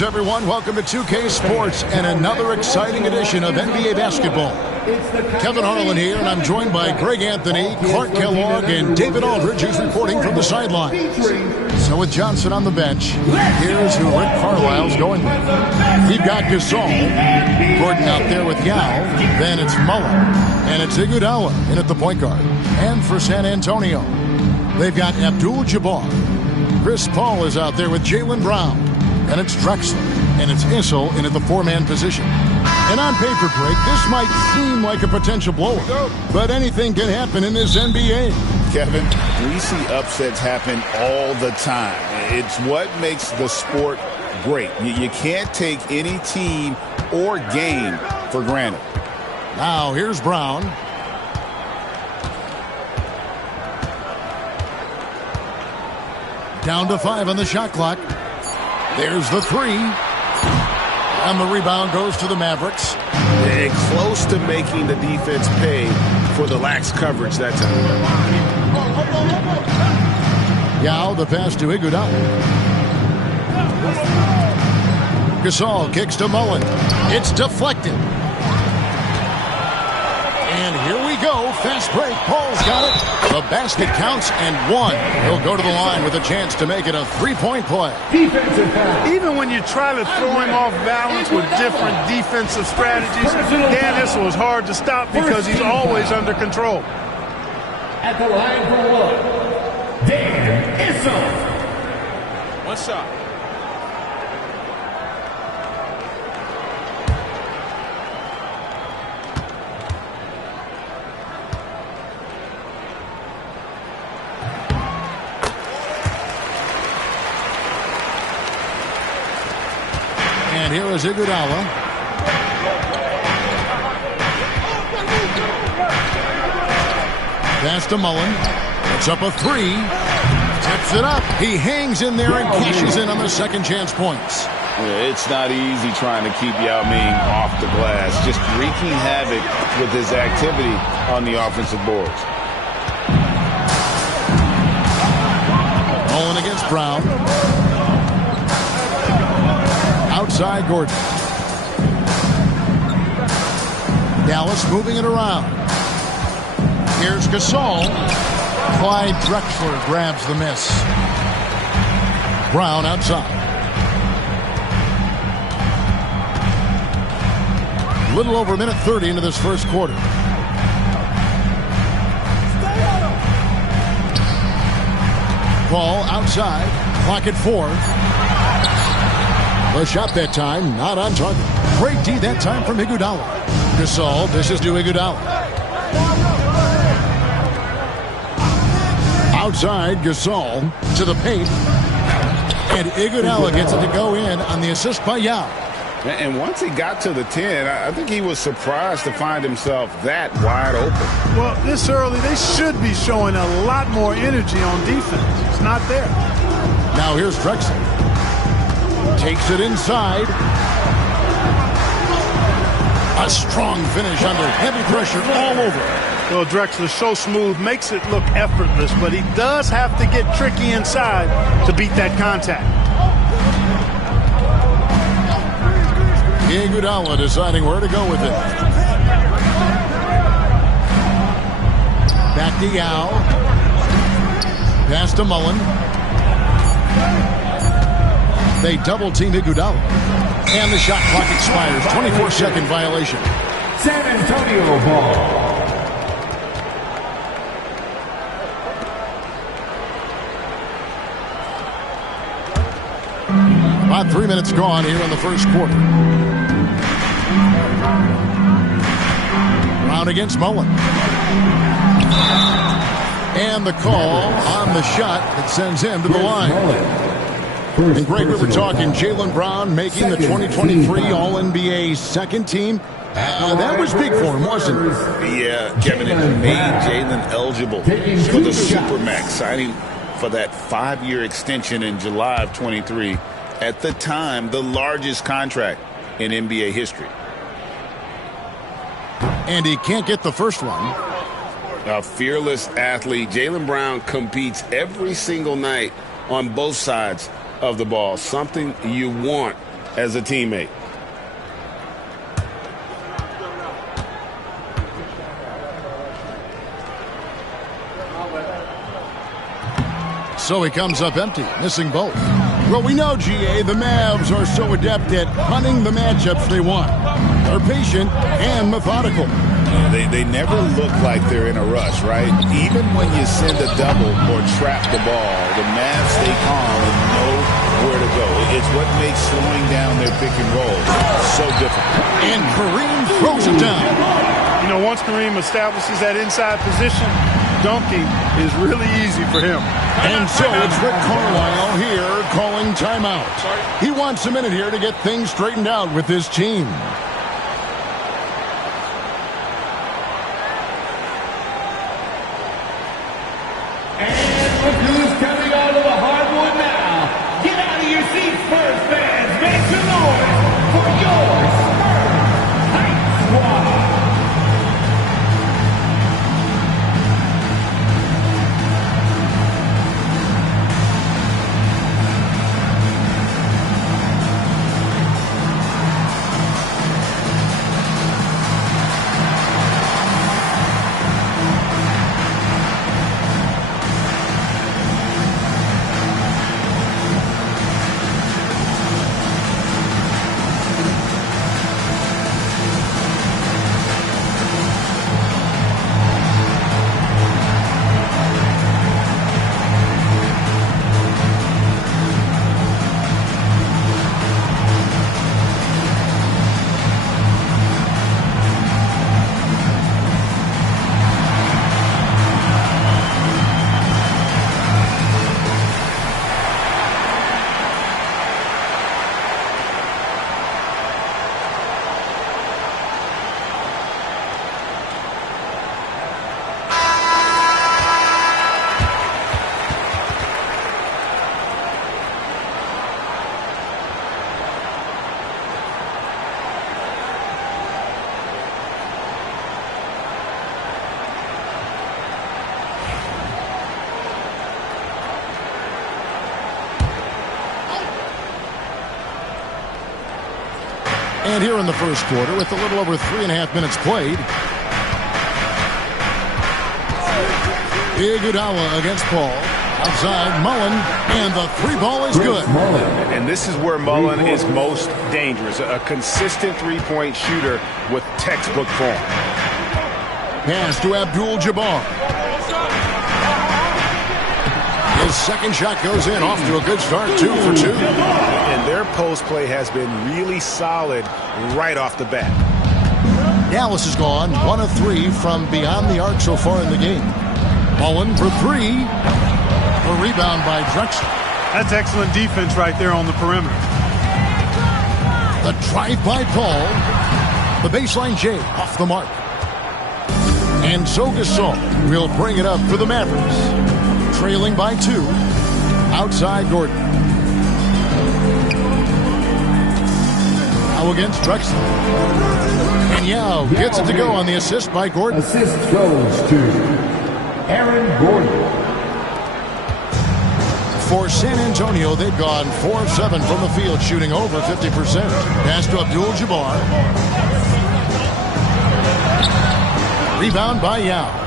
Everyone, welcome to 2K Sports and another exciting edition of NBA basketball. Kevin Harlan here, and I'm joined by Greg Anthony, Clark Kellogg, and David Aldridge, who's reporting from the sideline. So with Johnson on the bench, here's who Rick Carlisle's going with. We've got Gasol, Gordon out there with Yao, then it's Mullen, and it's Iguodala in at the point guard. And for San Antonio, they've got Abdul-Jabbar. Chris Paul is out there with Jaylen Brown. And it's Drexler, and it's Issel in at the four-man position. And on paper, Greg, this might seem like a potential blowout, but anything can happen in this NBA. Kevin, we see upsets happen all the time. It's what makes the sport great. You can't take any team or game for granted. Now, here's Brown. Down to 5 on the shot clock. There's the three. And the rebound goes to the Mavericks. And close to making the defense pay for the lax coverage that time. Yao, the pass to Iguodala. Gasol kicks to Mullen. It's deflected. And here we go. Fast break. Paul's got it. The basket counts and one. He'll go to the line with a chance to make it a three-point play. Even when you try to throw him off balance with different defensive strategies, Dan Issel is hard to stop because he's always under control. At the line for one, Dan Issel. One shot. And here is Iguodala. Pass to Mullen. It's up a three. Tips it up. He hangs in there and cashes in on the second chance points. Yeah, it's not easy trying to keep Yao Ming off the glass. Just wreaking havoc with his activity on the offensive boards. Mullen against Brown. Outside Gordon. Dallas moving it around. Here's Gasol. Clyde Drexler grabs the miss. Brown outside. Little over a minute 30 into this first quarter. Paul outside. Clock at 4. The shot that time, not on target. Great D that time from Iguodala. Gasol, this is to Iguodala. Outside, Gasol to the paint. And Iguodala gets it to go in on the assist by Yao. And once he got to the 10, I think he was surprised to find himself that wide open. Well, this early, they should be showing a lot more energy on defense. It's not there. Now here's Drexler. Takes it inside. A strong finish under heavy pressure all over. Well, Drexler so smooth, makes it look effortless, but he does have to get tricky inside to beat that contact. Iguodala deciding where to go with it. Back to Yao. Pass to Mullen. They double-team Iguodala. And the shot clock expires. 24-second violation. San Antonio ball. About 3 minutes gone here in the first quarter. Brown against Mullen. And the call on the shot that sends him to the line. And Greg, we were talking Jaylen Brown making the 2023 All-NBA second team. That was big for him, wasn't it? Yeah, Kevin, it made Jaylen eligible for the Supermax, signing for that 5-year extension in July of 23. At the time, the largest contract in NBA history. And he can't get the first one. A fearless athlete. Jaylen Brown competes every single night on both sides of the ball, something you want as a teammate. So he comes up empty, missing both. Well, we know, GA, the Mavs are so adept at hunting the matchups they want. They're patient and methodical. They never look like they're in a rush, right? Even when you send a double or trap the ball, the Mavs stay calm and know where to go. It's what makes slowing down their pick and roll so difficult. And Kareem throws it down. You know, once Kareem establishes that inside position, dunking is really easy for him. And so it's Rick Carlisle here calling timeout. He wants a minute here to get things straightened out with his team. And look who's coming out of the hardwood now. Get out of your seats, Spurs fans. Make some noise for your Spurs Hype Squad. And here in the first quarter, with a little over 3.5 minutes played, Iguodala against Paul. Outside, Mullen, and the three ball is good. And this is where Mullen is most dangerous. A consistent three-point shooter with textbook form. Pass to Abdul-Jabbar. His second shot goes in, off to a good start, 2 for 2. And their post play has been really solid right off the bat. Dallas has gone 1 of 3 from beyond the arc so far in the game. Mullen for 3. A rebound by Drexler. That's excellent defense right there on the perimeter. The drive by Paul. The baseline J off the mark. And so Gasol will bring it up for the Mavericks. Trailing by 2. Outside Gordon. Now against Drexler. And Yao gets it to go on the assist by Gordon. Assist goes to Aaron Gordon. For San Antonio, they've gone 4 of 7 from the field, shooting over 50%. Pass to Abdul-Jabbar. Rebound by Yao.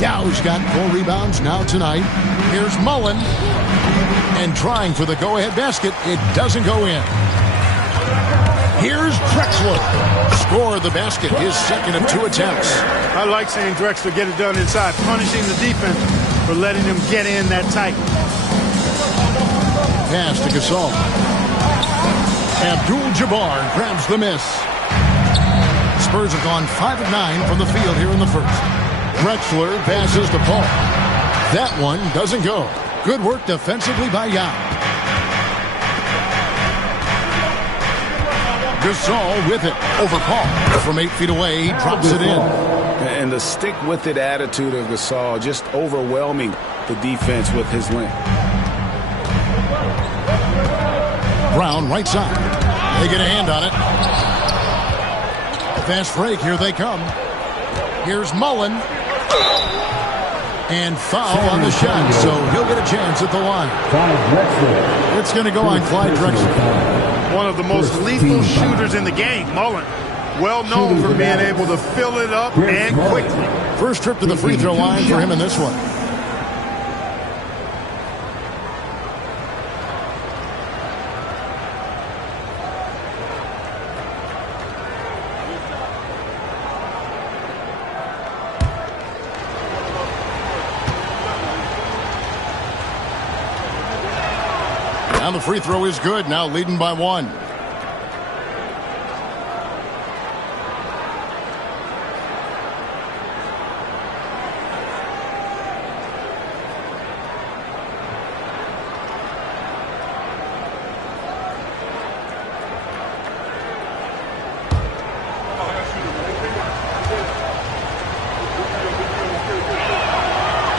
Yao's got 4 rebounds now tonight. Here's Mullen. And trying for the go-ahead basket. It doesn't go in. Here's Drexler. Score the basket, his second of 2 attempts. I like seeing Drexler get it done inside, punishing the defense for letting them get in that tight. Pass to Gasol. Abdul-Jabbar grabs the miss. Spurs have gone 5 of 9 from the field here in the first. Drexler passes to Paul. That one doesn't go. Good work defensively by Yao. Gasol with it over Paul. From 8 feet away, he drops it in. And the stick-with-it attitude of Gasol, just overwhelming the defense with his length. Brown right side. They get a hand on it. Fast break, here they come. Here's Mullen. And foul on the shot, so he'll get a chance at the line. It's going to go on Clyde Drexler. of the most lethal shooters in the game. Mullen, well known for being able to fill it up and quickly. First trip to the free throw line for him in this one. Now the free throw is good. Now leading by 1.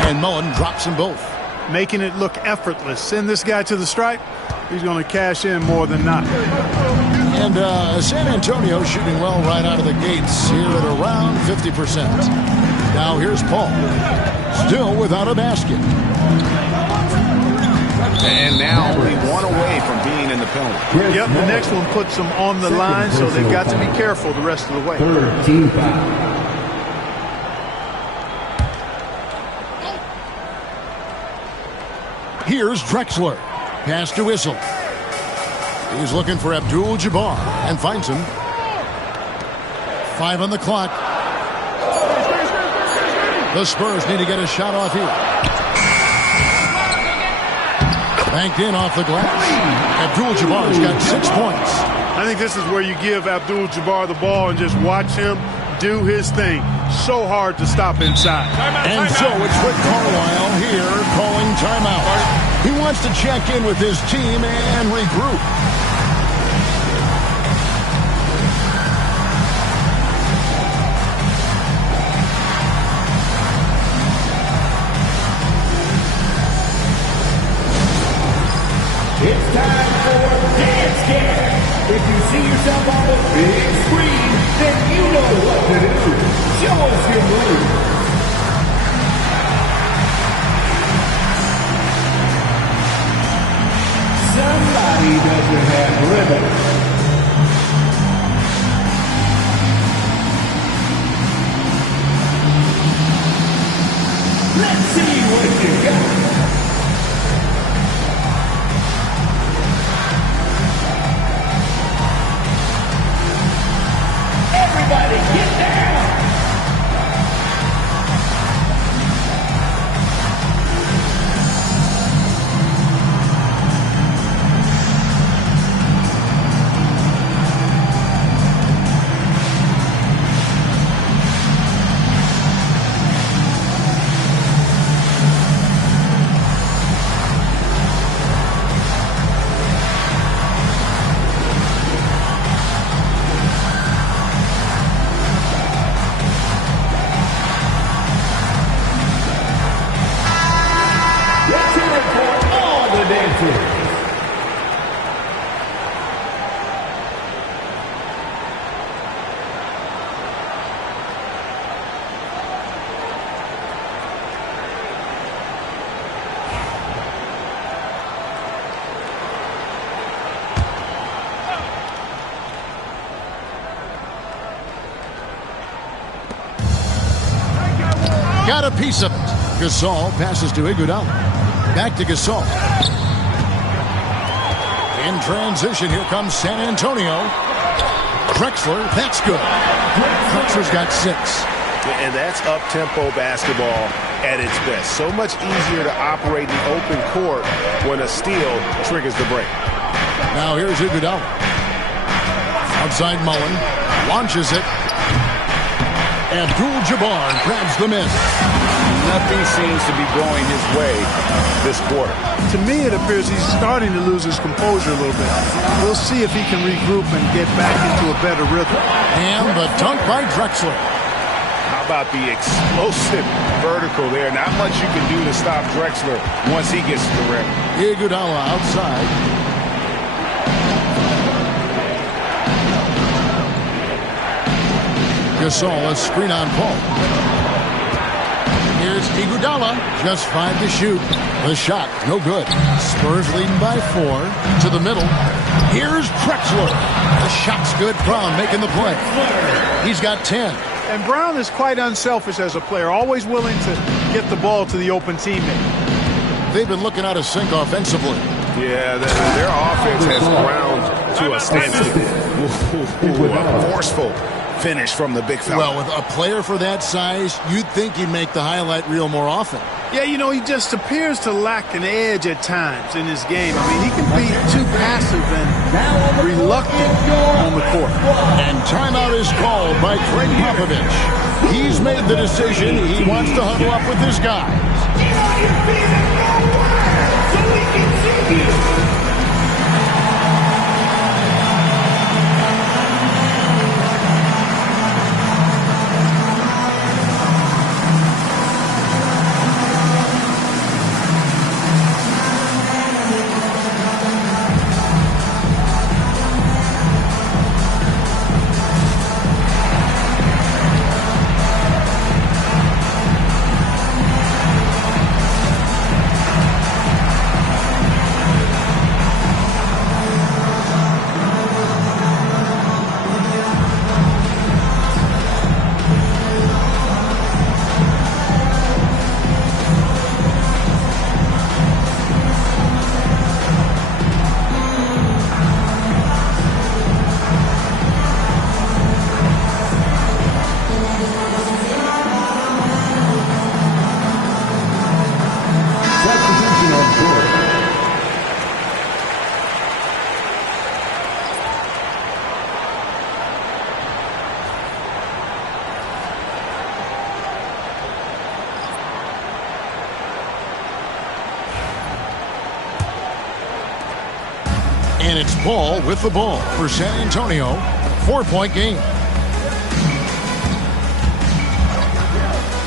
And Mullen drops them both. Making it look effortless. Send this guy to the stripe. He's going to cash in more than not. And San Antonio shooting well right out of the gates here at around 50%. Now here's Paul. Still without a basket. And now only one away from being in the penalty. Yep, the next one puts them on the line, so they've got to be careful the rest of the way. Third team foul. Here's Drexler. Pass to Whistle. He's looking for Abdul-Jabbar and finds him. 5 on the clock. The Spurs need to get a shot off here. Banked in off the glass. Abdul-Jabbar's got 6 points. I think this is where you give Abdul-Jabbar the ball and just watch him do his thing. So hard to stop inside. And so it's Rick Carlisle here calling timeout. He wants to check in with his team and regroup. It's time for Dance Camp. If you see yourself on the big screen, then you know what to do. Show us your move. Somebody doesn't have rhythm. Let's see what you got. Everybody get down! Got a piece of it. Gasol passes to Iguodala. Back to Gasol. In transition, here comes San Antonio. Drexler, that's good. Drexler's got 6. And that's up-tempo basketball at its best. So much easier to operate in the open court when a steal triggers the break. Now here's Iguodala. Outside Mullen. Launches it. Abdul-Jabbar grabs the miss. Nothing seems to be going his way this quarter. To me, it appears he's starting to lose his composure a little bit. We'll see if he can regroup and get back into a better rhythm. And the dunk by Drexler. How about the explosive vertical there? Not much you can do to stop Drexler once he gets to the rim. Iguodala outside. Gasol, a screen on Paul. Here's Iguodala, just 5 to shoot. The shot, no good. Spurs leading by 4 to the middle. Here's Drexler. good. Brown making the play. He's got 10. And Brown is quite unselfish as a player, always willing to get the ball to the open teammate. They've been looking out of sync offensively. Yeah, their offense has ground to a standstill. A forceful finish from the big fella. Well, with a player for that size, you'd think he'd make the highlight reel more often. Yeah, you know, he just appears to lack an edge at times in his game. I mean, he can be too passive and reluctant on the court. And timeout is called by Craig Popovich. He's made the decision. He wants to huddle up with his guys. Get on your feet and go wild so we can see you. And it's Ball with the ball for San Antonio. 4-point game.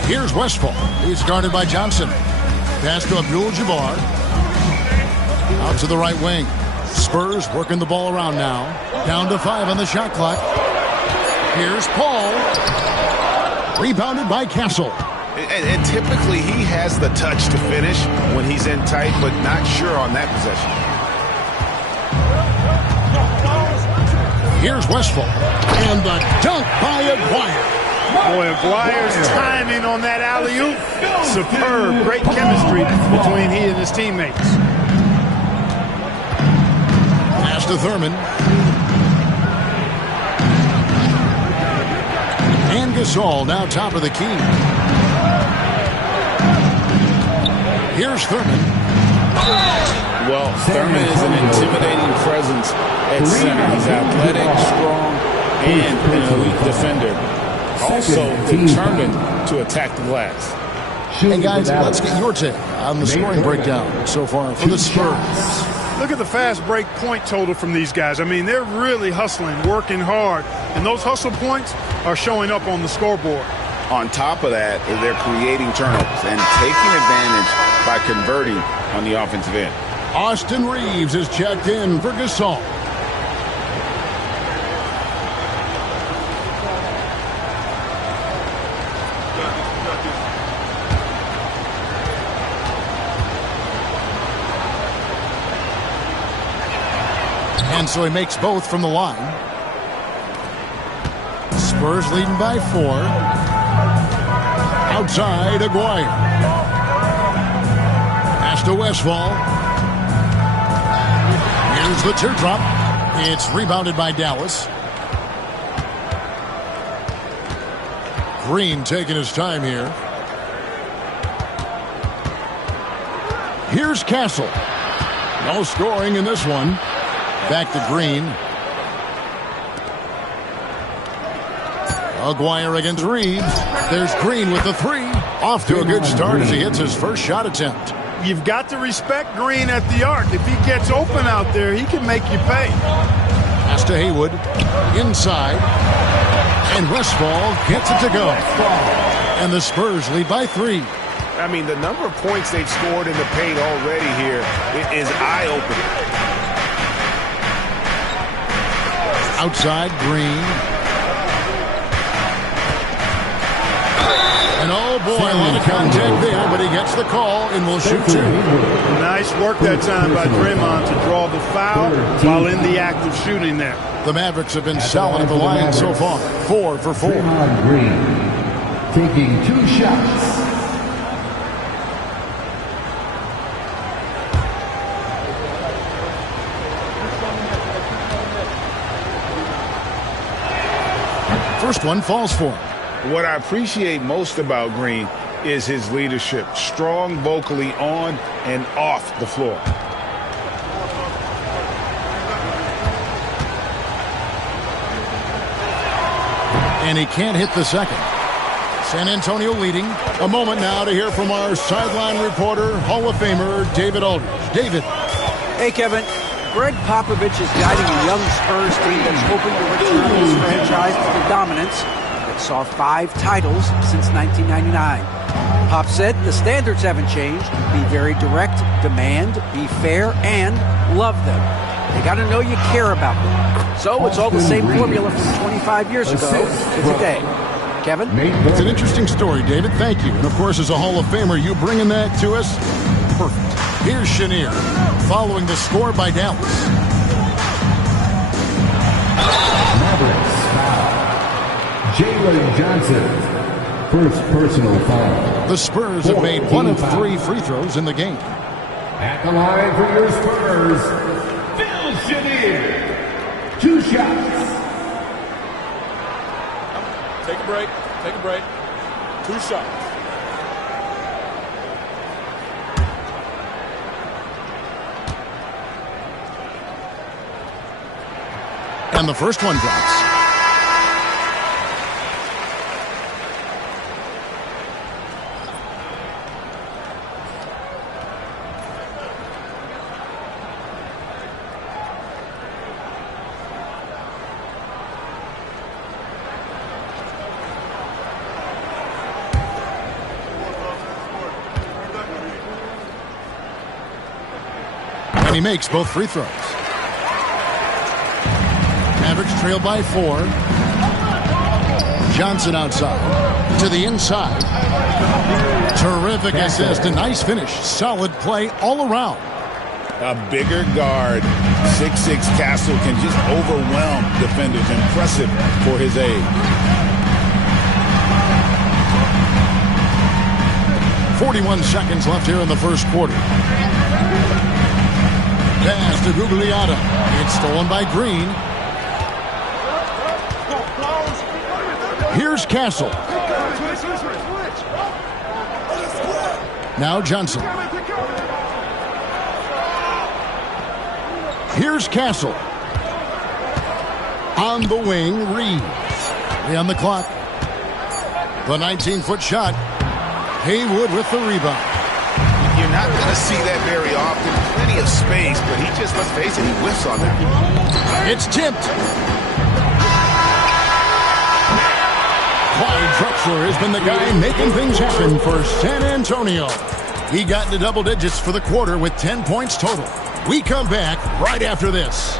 Here's Westphal. He's guarded by Johnson. Pass to Abdul-Jabbar. Out to the right wing. Spurs working the ball around now. Down to 5 on the shot clock. Here's Paul. Rebounded by Castle. And typically he has the touch to finish when he's in tight, but not sure on that possession. Here's Westphal. And the dunk by Aguirre. Boy, Aguirre's timing on that alley-oop, superb. Great chemistry between he and his teammates. Pass to Thurman. And Gasol now top of the key. Here's Thurman. Well, Thurman is an intimidating presence at center. He's athletic, strong, and an elite defender. Also determined to attack the glass. Hey, guys, let's get your take on the scoring breakdown so far for the Spurs. Look at the fast break point total from these guys. I mean, they're really hustling, working hard, and those hustle points are showing up on the scoreboard. On top of that, they're creating turnovers and taking advantage by converting on the offensive end. Austin Reeves is checked in for Gasol. And so he makes both from the line. Spurs leading by 4. Outside, Aguirre. Pass to Westphal. Here's the teardrop. It's rebounded by Dallas. Green taking his time here. Here's Castle. No scoring in this one. Back to Green. Aguirre against Reeves. There's Green with the 3. Off to a good start as he hits his first shot attempt. You've got to respect Green at the arc. If he gets open out there, he can make you pay. Pass to Haywood. Inside. And Westphal gets it to go. And the Spurs lead by 3. I mean, the number of points they've scored in the paint already here is eye-opening. Outside, Green. And oh boy, a lot of contact there, but he gets the call and will shoot 2. Nice work that time by Draymond to draw the foul while in the act of shooting there. The Mavericks have been solid at the line so far. 4 for 4. Draymond Green taking 2 shots. First one falls for him. What I appreciate most about Green is his leadership. Strong vocally on and off the floor. And he can't hit the second. San Antonio leading. A moment now to hear from our sideline reporter, Hall of Famer David Aldridge. David. Hey, Kevin. Greg Popovich is guiding a young Spurs team that's hoping to return this franchise to the dominance that saw 5 titles since 1999. Pop said the standards haven't changed. Be very direct, demand, be fair, and love them. They got to know you care about them. So it's all the same formula from 25 years ago to today. Kevin? It's an interesting story, David. Thank you. And, of course, as a Hall of Famer, you bringing that to us? Perfect. Here's Chenier, following the score by Dallas. Mavericks foul. Jalen Johnson. First personal foul. The Spurs have made 1 of 3 free throws in the game. At the line for your Spurs, Phil Chenier. 2 shots. Take a break. Take a break. 2 shots. And the first one drops. And he makes both free throws. Mavericks trail by 4. Johnson outside. To the inside. Terrific assist. A nice finish. Solid play all around. A bigger guard, 6'6" Castle, can just overwhelm defenders. Impressive for his age. 41 seconds left here in the first quarter. Pass to Gugliotta. It's stolen by Green. Here's Castle. Now Johnson. Here's Castle. On the wing, Reeves. 3 on the clock. The 19-foot shot. Haywood with the rebound. You're not going to see that very often. Plenty of space, but he just, let's face it, he whiffs on that. It's tipped. Clyde Drexler has been the guy making things happen for San Antonio. He got into double digits for the quarter with 10 points total. We come back right after this.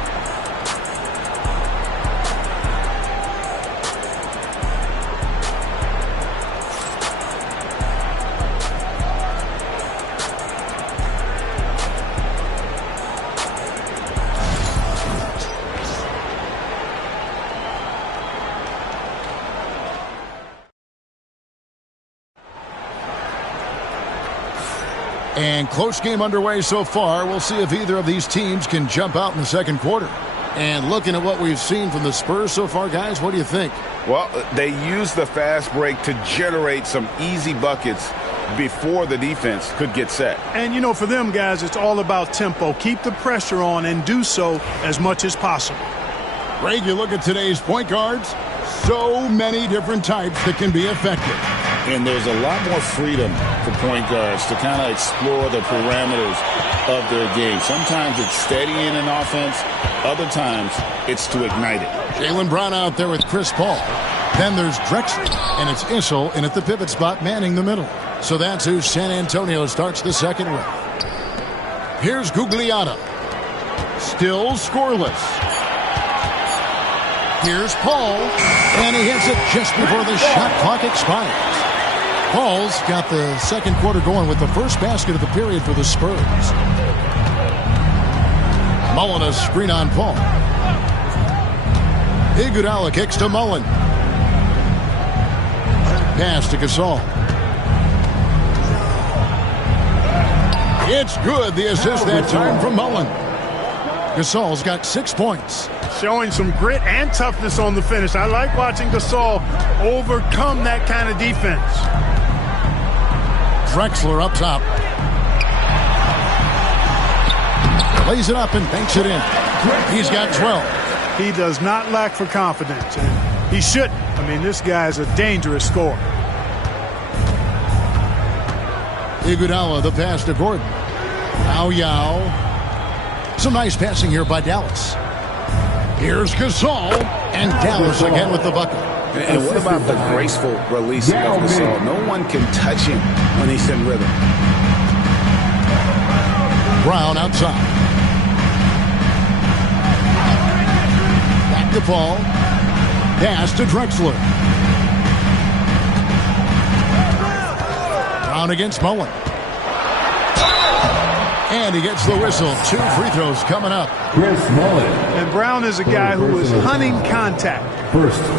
And close game underway so far. We'll see if either of these teams can jump out in the second quarter. And looking at what we've seen from the Spurs so far, guys, what do you think? Well, they used the fast break to generate some easy buckets before the defense could get set. And, you know, for them, guys, it's all about tempo. Keep the pressure on and do so as much as possible. Greg, you look at today's point guards, so many different types that can be effective. And there's a lot more freedom for point guards to kind of explore the parameters of their game. Sometimes it's steadying an offense. Other times it's to ignite it. Jaylen Brown out there with Chris Paul. Then there's Drexler, and it's Issel in at the pivot spot manning the middle. So that's who San Antonio starts the second with. Here's Gugliotta. Still scoreless. Here's Paul, and he hits it just before the shot clock expires. Paul's got the second quarter going with the first basket of the period for the Spurs. Mullen a screen on Paul. Iguodala kicks to Mullen. Pass to Gasol. It's good. The assist that time from Mullen. Gasol's got 6 points. Showing some grit and toughness on the finish. I like watching Gasol overcome that kind of defense. Drexler up top. Lays it up and banks it in. He's got 12. He does not lack for confidence, and he shouldn't. I mean, this guy's a dangerous scorer. Iguodala, the pass to Gordon. Yao. Some nice passing here by Dallas. Here's Gasol, and Dallas again with the bucket. And what about the graceful release of Gasol? No one can touch him when he's in rhythm. Brown outside. Back to Paul. Pass to Drexler. Brown against Mullen. And he gets the whistle. 2 free throws coming up. Chris Mullen. And Brown is a guy who is hunting contact.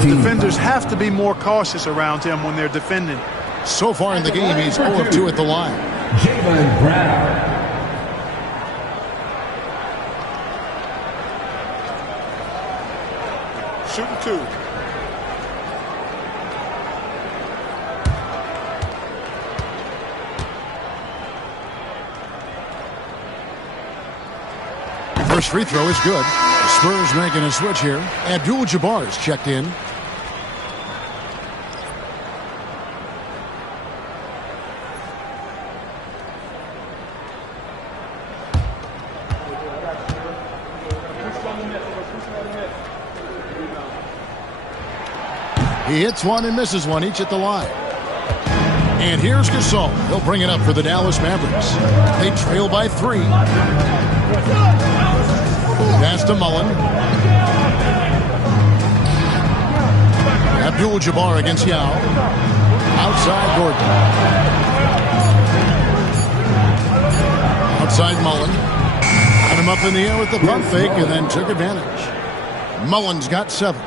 Defenders have to be more cautious around him when they're defending. So far in the game, he's 0 of 2 at the line. Jaylen Brown. Shooting 2. First free throw is good. The Spurs making a switch here. Abdul-Jabbar's checked in. He hits one and misses one, each at the line. And here's Gasol. He'll bring it up for the Dallas Mavericks. They trail by 3. Pass to Mullen. Abdul-Jabbar against Yao. Outside Gordon. Outside Mullen. Got him up in the air with the pump fake and then took advantage. Mullen's got 7.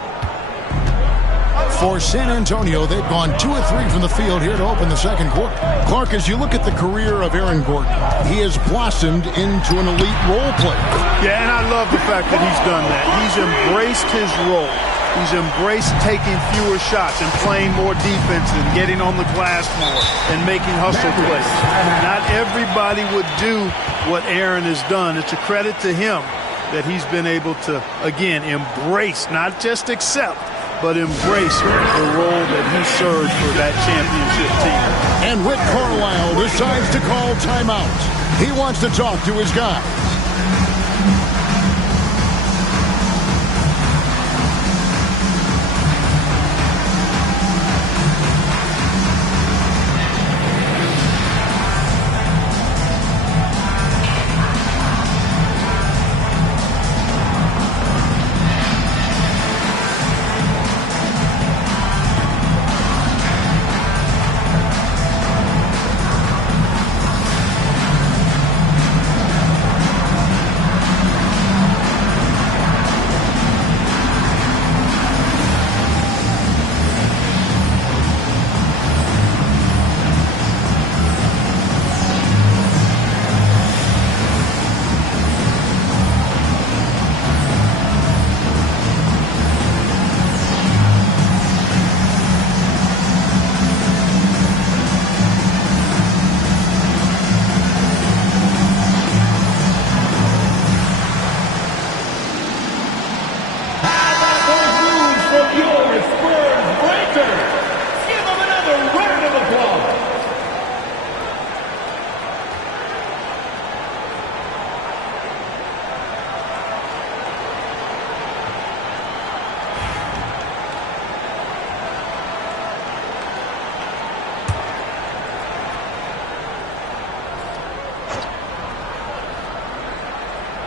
For San Antonio, they've gone 2 of 3 from the field here to open the second quarter. Clark, as you look at the career of Aaron Gordon, he has blossomed into an elite role player. Yeah, and I love the fact that he's done that. He's embraced his role. He's embraced taking fewer shots and playing more defense and getting on the glass more and making hustle plays. Not everybody would do what Aaron has done. It's a credit to him that he's been able to, again, embrace, not just accept, but embrace the role that he served for that championship team. And Rick Carlisle decides to call timeout. He wants to talk to his guy.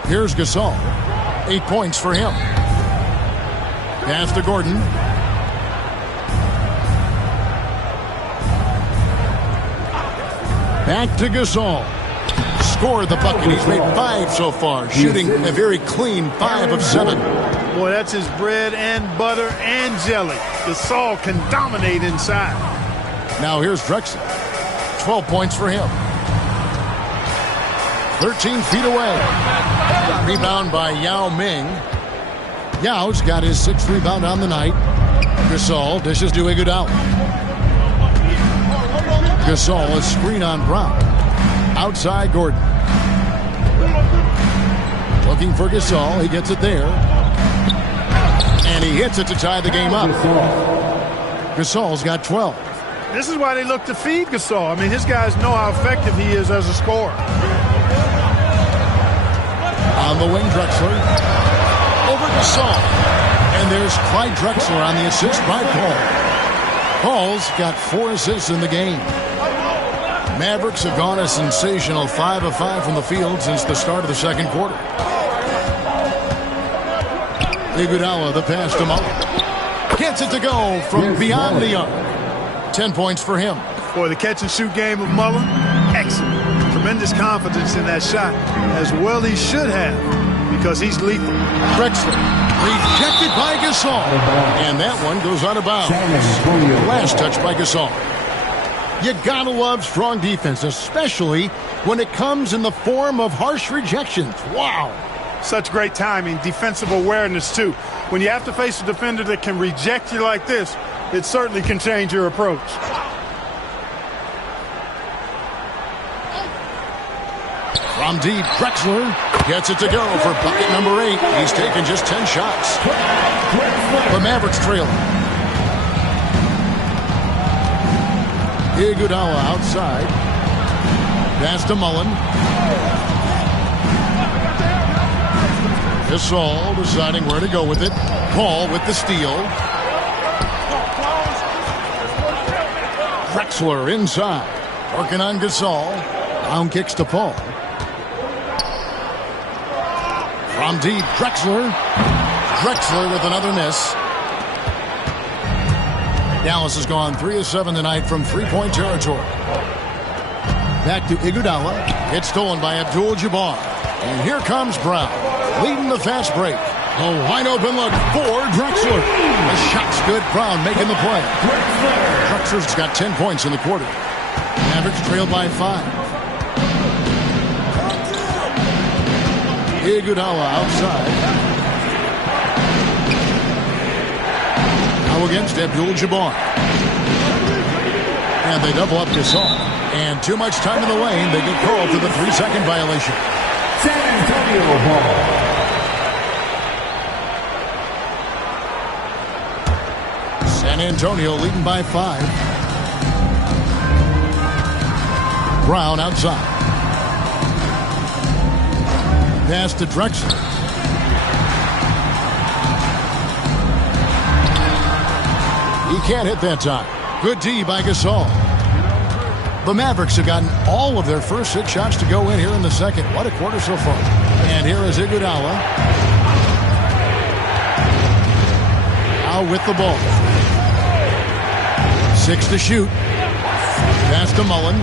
Here's Gasol. 8 points for him. Pass to Gordon. Back to Gasol. Scored the bucket. He's made 5 so far, shooting a very clean 5 of 7. Boy, that's his bread and butter and jelly. Gasol can dominate inside. Now here's Drexler. 12 points for him. 13 feet away. Rebound by Yao Ming. Yao's got his 6th rebound on the night. Gasol dishes to Iguodala. Gasol, a screen on Brown. Outside Gordon. Looking for Gasol. He gets it there. And he hits it to tie the game up. Gasol's got 12. This is why they look to feed Gasol. I mean, his guys know how effective he is as a scorer. On the wing, Drexler. Over Gasol. And there's Clyde Drexler on the assist by Paul. Paul's got 4 assists in the game. Mavericks have gone a sensational 5 of 5 from the field since the start of the second quarter. Iguodala, the pass to Mullen. Gets it to go from beyond the arc. 10 points for him. Boy, the catch-and-shoot game of Mullen, excellent. Tremendous confidence in that shot, as well he should have, because he's lethal. Drexler, rejected by Gasol. And that one goes out of bounds. Last touch by Gasol. You gotta love strong defense, especially when it comes in the form of harsh rejections. Wow. Such great timing, defensive awareness, too. When you have to face a defender that can reject you like this, it certainly can change your approach. From deep, Drexler gets it to go for bucket number 8. He's taken just 10 shots. The Mavericks trail. Iguodala outside. Pass to Mullen. Gasol deciding where to go with it. Paul with the steal. Drexler inside. Working on Gasol. Down kicks to Paul. From deep, Drexler. Drexler with another miss. Dallas has gone 3 of 7 tonight from 3-point territory. Back to Iguodala. It's stolen by Abdul-Jabbar. And here comes Brown, leading the fast break. A wide open look for Drexler. The shot's good. Brown making the play. Drexler's got 10 points in the quarter. Mavericks trailed by 5. Iguodala outside. Now against Abdul-Jabbar. And they double up Gasol. And too much time in the lane. They get called for the 3-second violation. San Antonio ball. San Antonio leading by 5. Brown outside. Pass to Drexler. He can't hit that time. Good D by Gasol. The Mavericks have gotten all of their first 6 shots to go in here in the second. What a quarter so far. And here is Iguodala. Now with the ball. 6 to shoot. Pass to Mullen.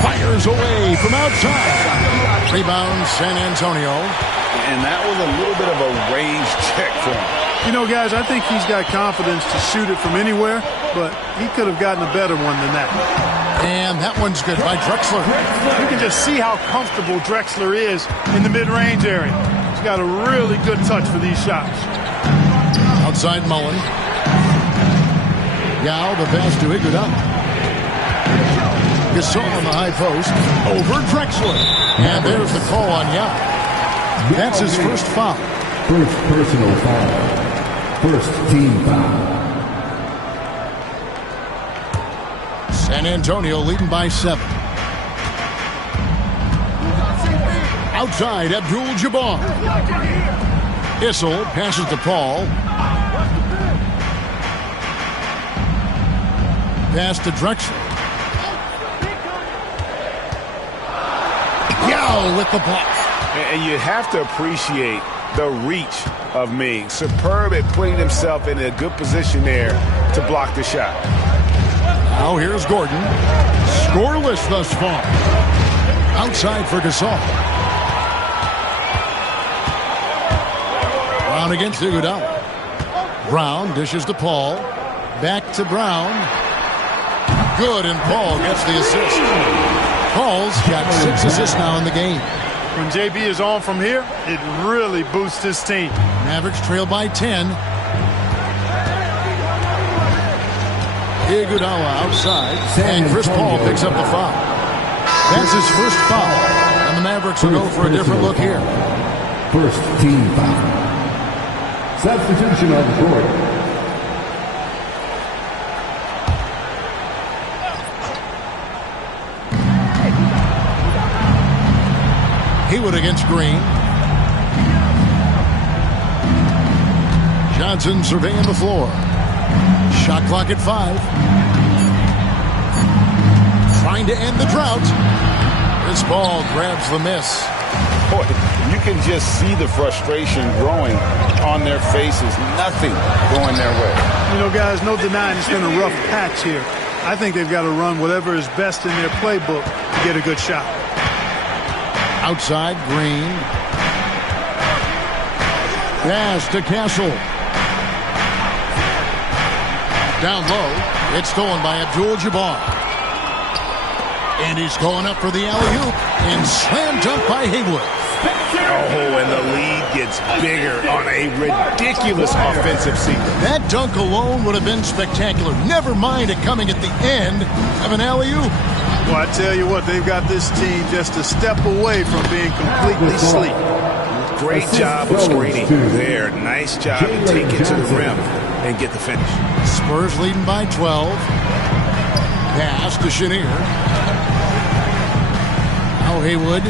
Fires away from outside. Rebound San Antonio. And that was a little bit of a range check for him. You know, guys, I think he's got confidence to shoot it from anywhere, but he could have gotten a better one than that. And that one's good by Drexler. You can just see how comfortable Drexler is in the mid-range area. He's got a really good touch for these shots. Outside Mullen. Yao, the pass to Iguodala. Gasol on the high post. Over Drexler. And there's the call on Yao. That's his first foul. First personal foul. First team foul. San Antonio leading by 7. Outside, Abdul-Jabbar. Issel passes to Paul. Pass to Drexler. Yao with the block. And you have to appreciate the reach of Ming. Superb at putting himself in a good position there to block the shot. Now here's Gordon. Scoreless thus far. Outside for Gasol. Brown against Iguodala. Brown dishes to Paul. Back to Brown. Good, and Paul gets the assist. Paul's got 6 assists now in the game. When JB is on from here, it really boosts his team. Mavericks trail by 10. Iguodala outside, and Chris Paul picks up the foul. That's his first foul, and the Mavericks will go for a different look here. First team foul. Substitution on the court. Haywood against Green. Johnson surveying the floor. Shot clock at 5. Trying to end the drought. This ball grabs the miss. Boy, you can just see the frustration growing on their faces. Nothing going their way. You know, guys, no denying it's been a rough patch here. I think they've got to run whatever is best in their playbook to get a good shot. Outside, Green. Pass to Castle. Down low. It's stolen by Abdul-Jabbar. And he's going up for the alley-oop. And slam dunk by Haywood. Oh, and the lead gets bigger on a ridiculous offensive sequence. That dunk alone would have been spectacular. Never mind it coming at the end of an alley-oop. Well, I tell you what, they've got this team just a step away from being completely asleep. Great job of screening there. Nice job to take it to the rim and get the finish. Spurs leading by 12. Pass to Chenier. Now Haywood.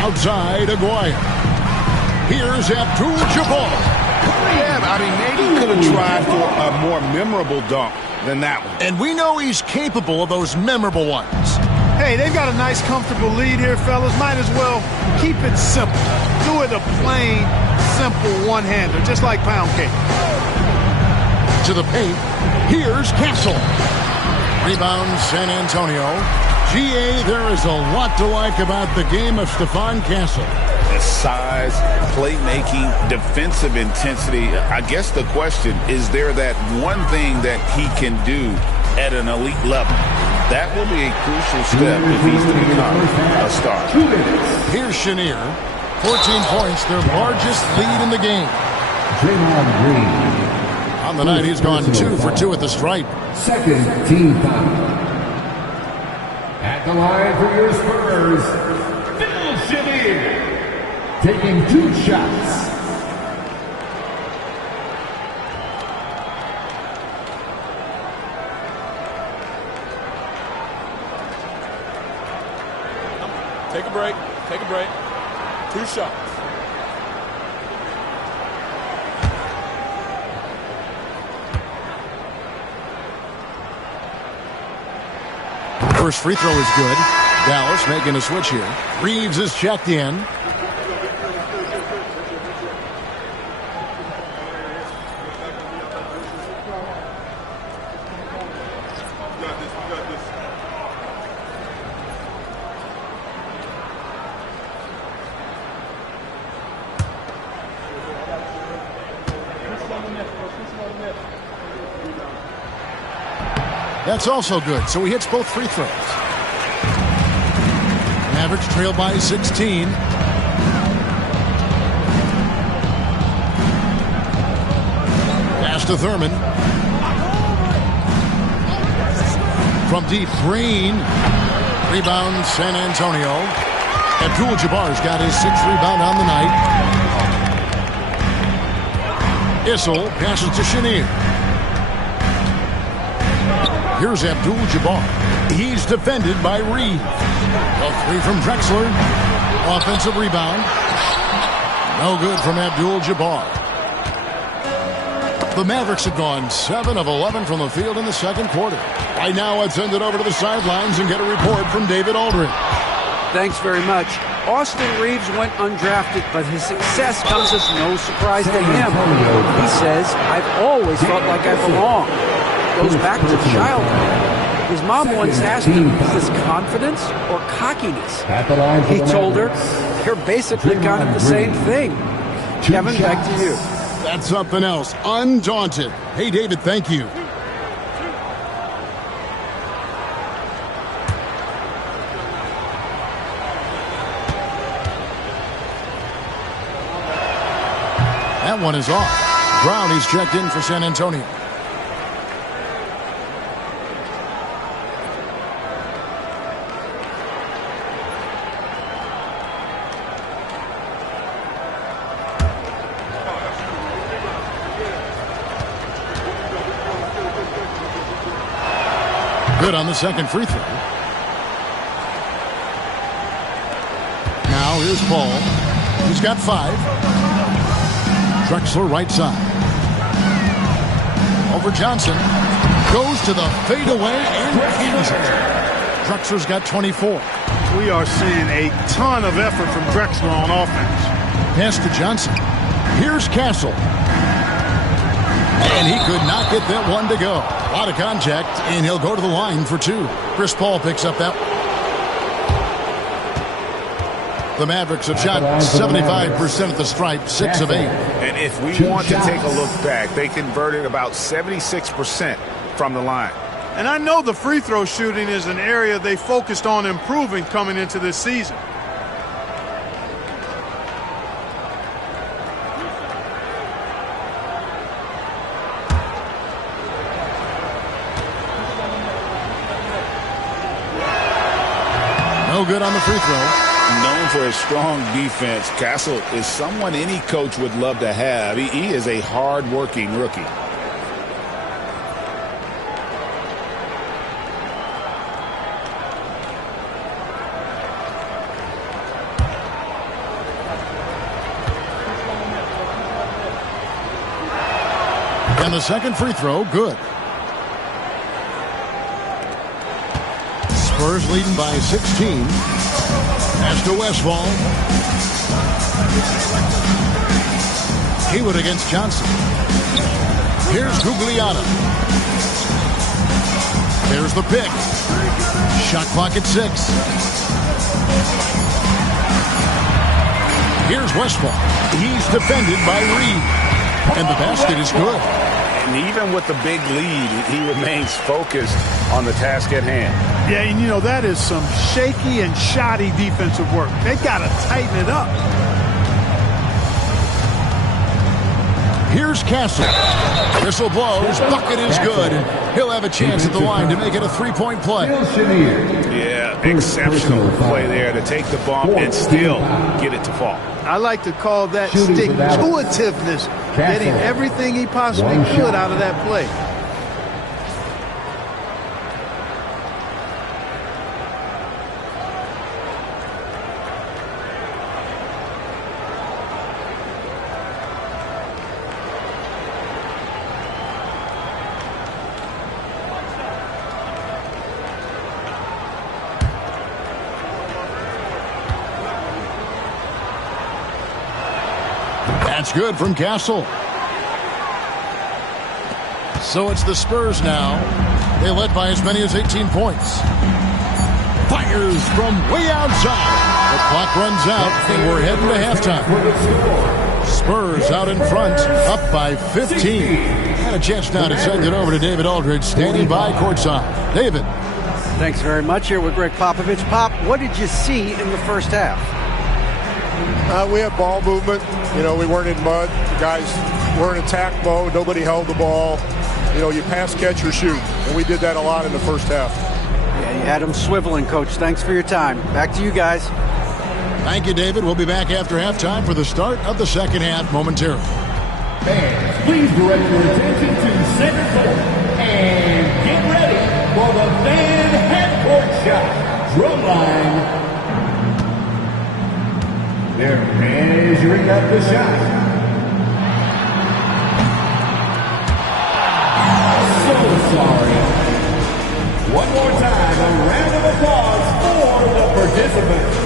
Outside, Aguirre. Here's Abdul-Jabbar. Yeah, I mean, maybe could have tried for a more memorable dunk than that one. And we know he's capable of those memorable ones. Hey, they've got a nice, comfortable lead here, fellas. Might as well keep it simple. Do it a plain, simple one-hander, just like pound cake. To the paint. Here's Castle. Rebound, San Antonio. GA, there is a lot to like about the game of Stephon Castle. The size, playmaking, defensive intensity. I guess the question, is there that one thing that he can do at an elite level? That will be a crucial step if he's to become a star. Here's Chenier. 14 points, their largest lead in the game. Draymond Green. On the night, he's gone 2 for 2 at the stripe. Second team foul. At the line for your Spurs, Phil Chenier. Taking 2 shots. Take a break. Take a break. 2 shots. First free throw is good. Dallas making a switch here. Reeves is checked in. That's also good, so he hits both free throws. Mavericks trail by 16. Pass to Thurman. From deep, Green. Rebound, San Antonio. Abdul-Jabbar's got his 6th rebound on the night. Issel passes to Chenier. Here's Abdul-Jabbar. He's defended by Reeves. A 3 from Drexler. Offensive rebound. No good from Abdul-Jabbar. The Mavericks have gone 7 of 11 from the field in the second quarter. Right now, let's send it over to the sidelines and get a report from David Aldridge. Thanks very much. Austin Reeves went undrafted, but his success comes as no surprise to him. He says, "I've always felt like I belong." Goes back to childhood. His mom once asked him, "Is this confidence or cockiness?" He told her, "You're basically kind of the same thing." Kevin, back to you. That's something else. Undaunted. Hey, David, thank you. That one is off. Brown is checked in for San Antonio. Good on the second free throw. Now here's Paul. He's got 5. Drexler right side. Over Johnson. Goes to the fadeaway and hits it. Drexler's got 24. We are seeing a ton of effort from Drexler on offense. Pass to Johnson. Here's Castle. And he could not get that one to go. A lot of contact, and he'll go to the line for 2. Chris Paul picks up that one. The Mavericks have shot 75% at the stripe, 6 of 8. And if we want to take a look back, they converted about 76% from the line. And I know the free throw shooting is an area they focused on improving coming into this season. No good on the free throw. Known for his strong defense, Castle is someone any coach would love to have. He is a hard-working rookie. And the second free throw, good. Spurs leading by 16. Pass to Westfall. Haywood against Johnson. Here's Gugliotta. There's the pick. Shot clock at 6. Here's Westfall. He's defended by Reed. And the basket is good. And even with the big lead, he remains focused on the task at hand. Yeah, and you know, that is some shaky and shoddy defensive work. They got to tighten it up. Here's Castle. Whistle blows. Bucket is good. He'll have a chance at the line to make it a 3-point play. Yeah, exceptional play there to take the bump and still get it to fall. I like to call that stick-to-itiveness, getting everything he possibly could out of that play. That's good from Castle. So it's the Spurs now. They led by as many as 18 points. Fires from way outside. The clock runs out, and we're heading to halftime. Spurs out in front, up by 15. And a chance now to send it over to David Aldridge, standing by courtside. David. Thanks very much. Here with Greg Popovich. Pop, what did you see in the first half? We had ball movement. You know, we weren't in mud. The guys were in attack mode. Nobody held the ball. You know, you pass, catch, or shoot. And we did that a lot in the first half. Yeah, you had them swiveling, Coach. Thanks for your time. Back to you guys. Thank you, David. We'll be back after halftime for the start of the second half momentarily. Fans, please direct your attention to center court and get ready for the fan half-court shot. Drumline. They're measuring up the shot. So sorry. One more time, a round of applause for the participants.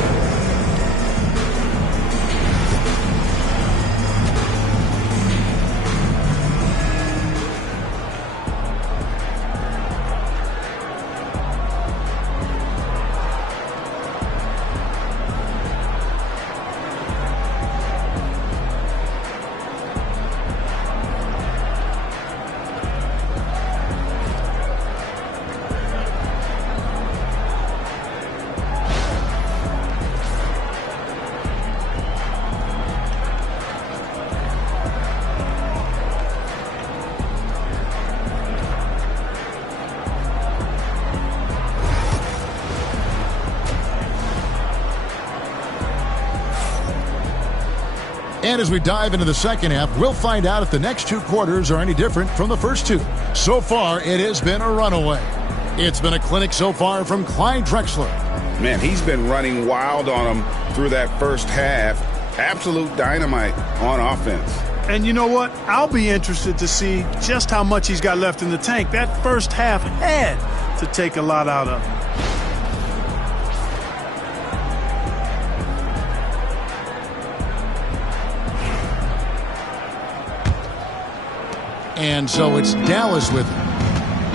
And as we dive into the second half, we'll find out if the next two quarters are any different from the first two. So far, it has been a runaway. It's been a clinic so far from Clyde Drexler. Man, he's been running wild on him through that first half. Absolute dynamite on offense. And you know what? I'll be interested to see just how much he's got left in the tank. That first half had to take a lot out of him. And so it's Dallas with it.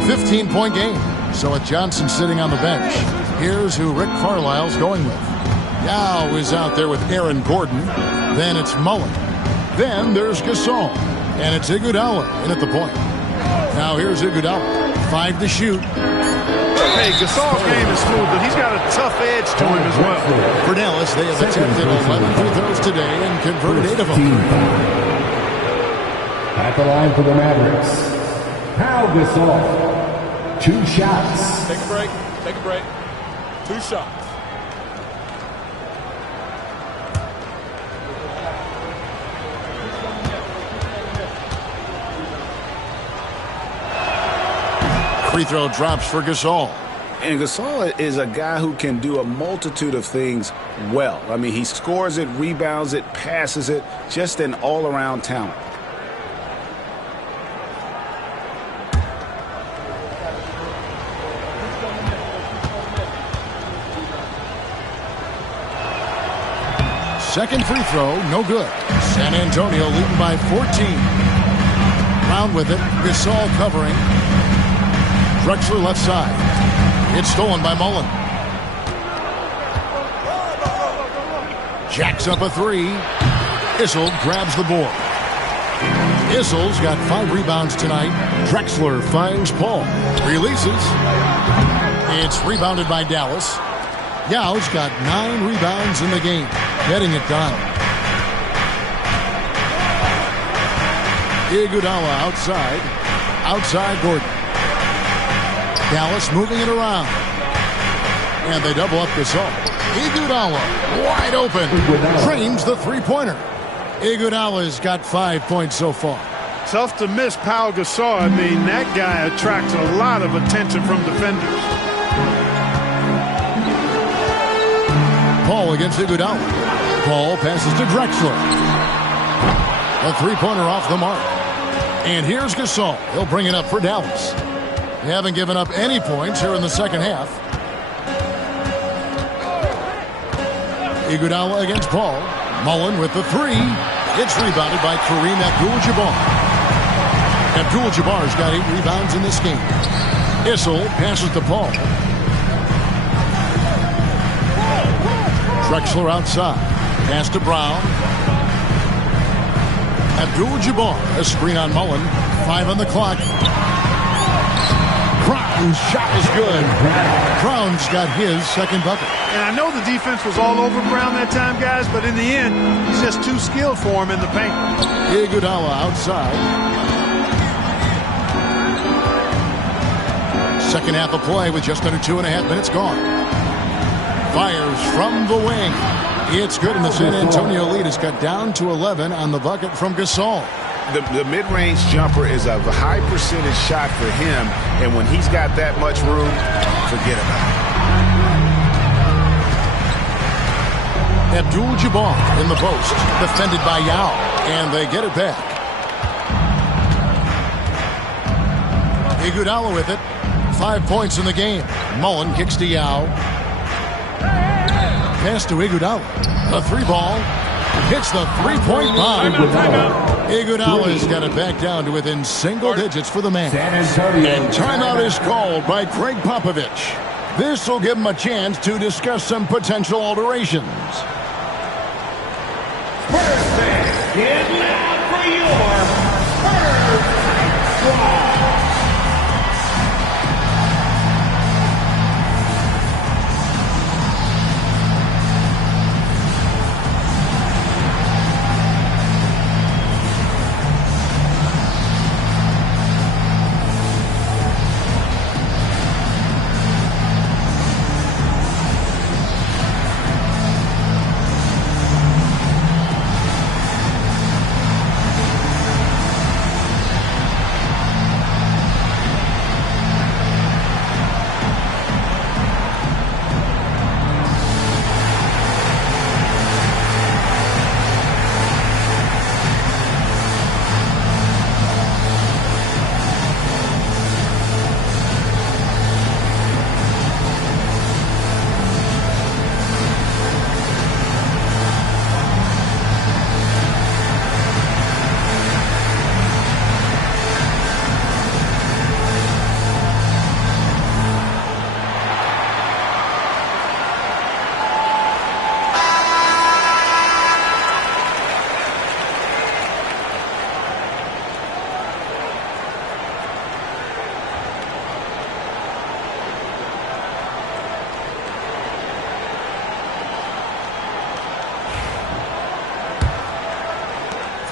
15-point game. So with Johnson sitting on the bench, here's who Rick Carlisle's going with. Yao is out there with Aaron Gordon. Then it's Mullen. Then there's Gasol. And it's Iguodala in at the point. Now here's Iguodala. 5 to shoot. Hey, Gasol's game is smooth, but he's got a tough edge to him as well. For Dallas, they have attempted 11 free throws today and converted 8 of them. At the line for the Mavericks, Pau Gasol. 2 shots. Take a break. Take a break. 2 shots. Free throw drops for Gasol. And Gasol is a guy who can do a multitude of things well. I mean, he scores it, rebounds it, passes it, just an all-around talent. Second free throw, no good. San Antonio leading by 14. Brown with it. Gasol covering. Drexler left side. It's stolen by Mullen. Jacks up a 3. Issel grabs the board. Issel's got 5 rebounds tonight. Drexler finds Paul. Releases. It's rebounded by Dallas. Yao's got 9 rebounds in the game. Getting it done. Iguodala outside. Outside Gordon. Dallas moving it around. And they double up Gasol. Iguodala wide open. Dreams the three-pointer. Iguodala's got 5 points so far. Tough to miss Pau Gasol. I mean, that guy attracts a lot of attention from defenders. Paul against Iguodala. Paul passes to Drexler. A three-pointer off the mark. And here's Gasol. He'll bring it up for Dallas. They haven't given up any points here in the second half. Iguodala against Paul. Mullen with the 3. It's rebounded by Kareem Abdul-Jabbar. Abdul-Jabbar's got 8 rebounds in this game. Issel passes to Paul. Drexler outside. Pass to Brown. Abdul-Jabbar, a screen on Mullen. 5 on the clock. Brown's shot is good. Brown's got his second bucket. And I know the defense was all over Brown that time, guys, but in the end, he's just too skilled for him in the paint. Iguodala outside. Second half of play with just under 2.5 minutes gone. Fires from the wing. It's good, and the San Antonio lead has cut down to 11 on the bucket from Gasol. The mid-range jumper is a high percentage shot for him, and when he's got that much room, forget about it. Abdul-Jabbar in the post, defended by Yao, and they get it back. Iguodala with it. 5 points in the game. Mullen kicks to Yao. Pass to Iguodala. A 3-ball. Hits the 3-point bomb. Iguodala's got it back down to within single digits for the man. And timeout is called by Greg Popovich. This will give him a chance to discuss some potential alterations. Spurs fans, get loud for your Spurs Squad.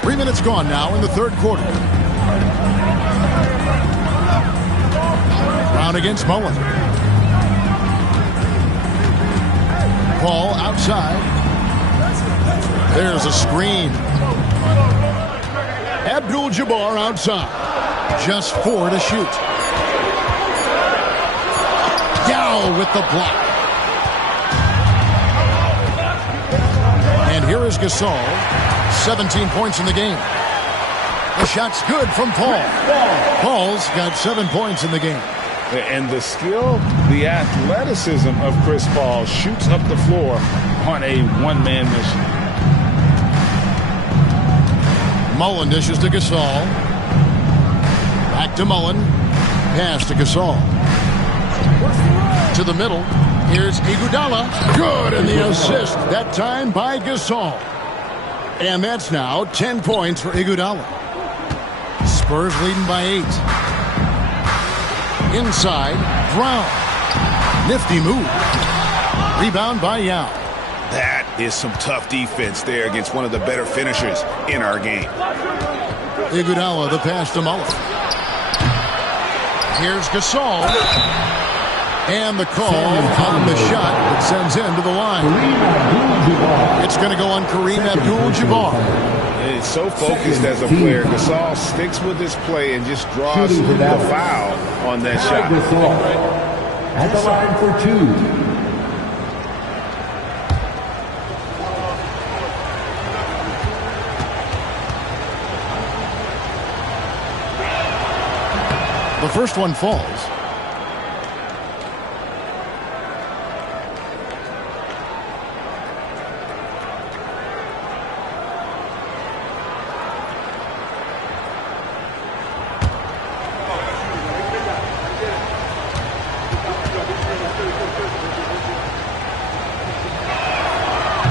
3 minutes gone now in the third quarter. Brown against Mullen. Ball outside. There's a screen. Abdul-Jabbar outside. Just 4 to shoot. Yao with the block. And here is Gasol. 17 points in the game. The shot's good from Paul. Paul's got 7 points in the game. And the skill, the athleticism of Chris Paul shoots up the floor on a one-man mission. Mullen dishes to Gasol. Back to Mullen. Pass to Gasol. To the middle. Here's Iguodala. Good, and the assist. That time by Gasol. And that's now 10 points for Iguodala. Spurs leading by 8. Inside, Brown. Nifty move. Rebound by Yao. That is some tough defense there against one of the better finishers in our game. Iguodala, the pass to Mullen. Here's Gasol. And the call on the shot that sends him to the line. It's going to go on Kareem Abdul-Jabbar. He's so focused as a player. Gasol sticks with his play and just draws the foul on that shot. At the line for 2. The first one falls.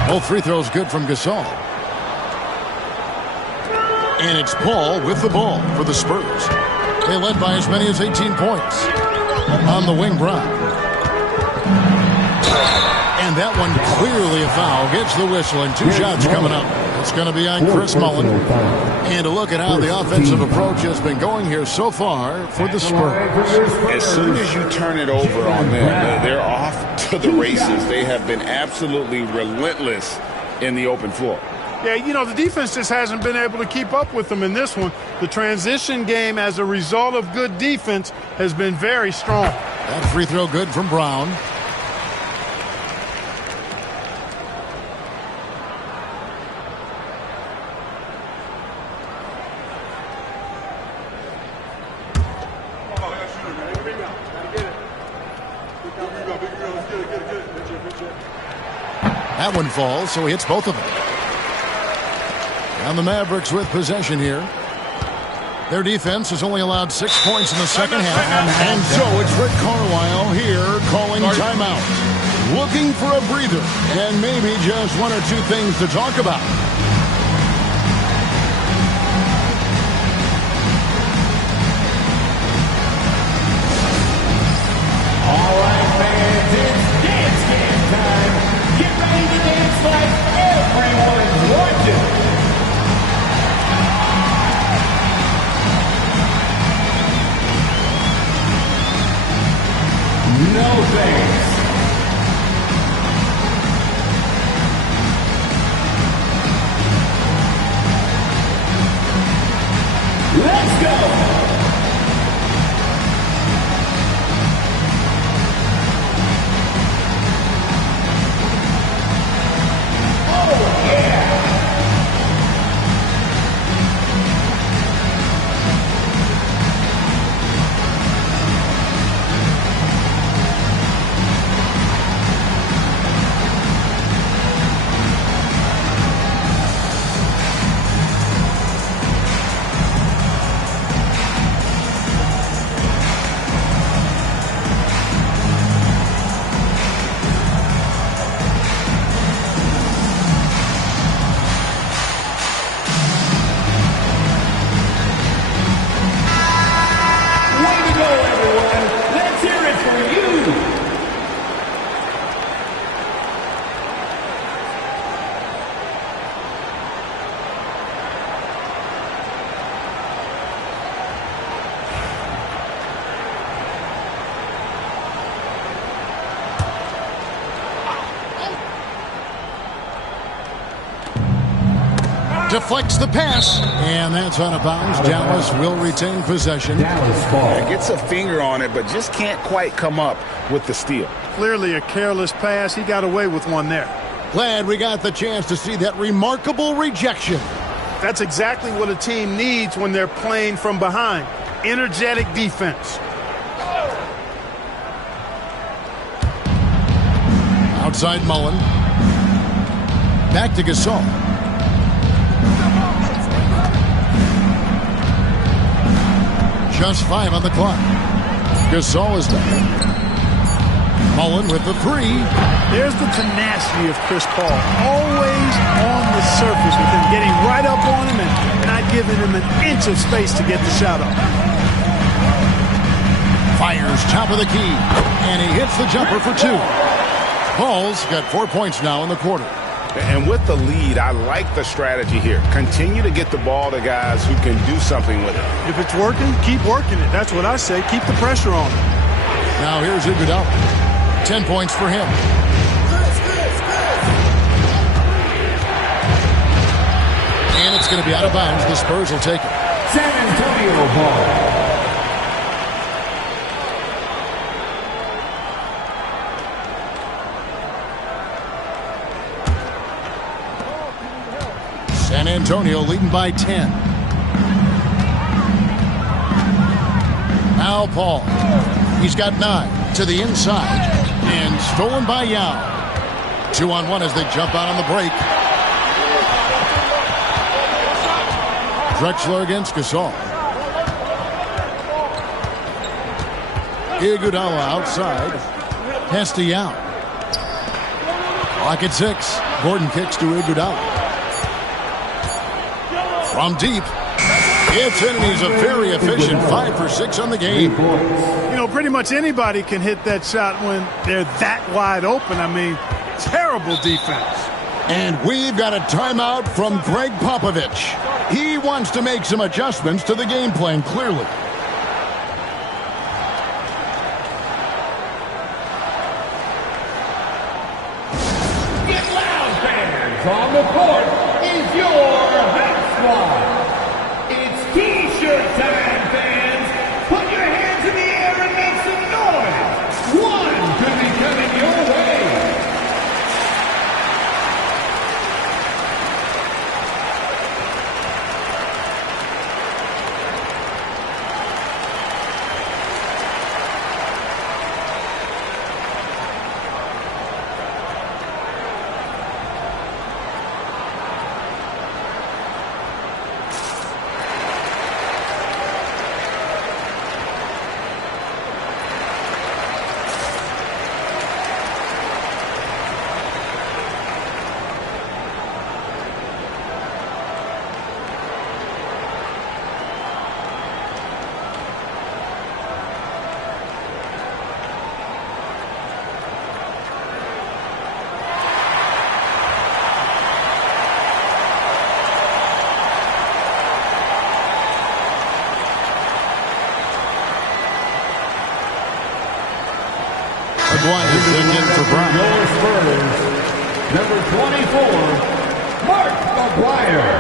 Both free throws good from Gasol. And it's Paul with the ball for the Spurs. They led by as many as 18 points. On the wing, Brown. And that one clearly a foul. Gets the whistle and 2 shots coming up. It's going to be on Chris Mullen. And a look at how the offensive approach has been going here so far for the Spurs. As soon as you turn it over on them, they're off to the races. They have been absolutely relentless in the open floor. Yeah, you know, the defense just hasn't been able to keep up with them in this one. The transition game, as a result of good defense, has been very strong. That free throw good from Brown. That one falls, so he hits both of them. And the Mavericks with possession here. Their defense has only allowed 6 points in the second half. And so it's Rick Carlisle here calling timeout. Looking for a breather and maybe just 1 or 2 things to talk about. All right, fans, it's dance time. Get ready to dance like everyone's watching. No thanks. deflects the pass, and that's out of bounds. Dallas will retain possession. Gets a finger on it, but just can't quite come up with the steal. Clearly a careless pass. He got away with one there. Glad we got the chance to see that remarkable rejection. That's exactly what a team needs when they're playing from behind. Energetic defense. Outside Mullen. Back to Gasol. Just 5 on the clock. Gasol is done. Mullen with the 3. There's the tenacity of Chris Paul. Always on the surface with him, getting right up on him and not giving him an inch of space to get the shot up. Fires top of the key, and he hits the jumper for 2. Paul's got 4 points now in the quarter. And with the lead, I like the strategy here. Continue to get the ball to guys who can do something with it. If it's working, keep working it. That's what I say. Keep the pressure on him. Now here's Iguodala. 10 points for him. And it's going to be out of bounds. The Spurs will take it. San Antonio ball. San Antonio leading by 10. Now Paul. He's got 9 to the inside. And stolen by Yao. 2-on-1 as they jump out on the break. Drexler against Gasol. Iguodala outside. Pass to Yao. Clock at 6. Gordon kicks to Iguodala. From deep. It's in, and he's a very efficient 5 for 6 on the game. You know, pretty much anybody can hit that shot when they're that wide open. I mean, terrible defense. And we've got a timeout from Greg Popovich. He wants to make some adjustments to the game plan, clearly. Get loud, fans. On the court is your hype squad. It's T-shirt time, fans. Put your hands in the air and make some noise. One could be coming your way. McGuire sent in for Brown. Your Spurs, number 24, Mark McGuire.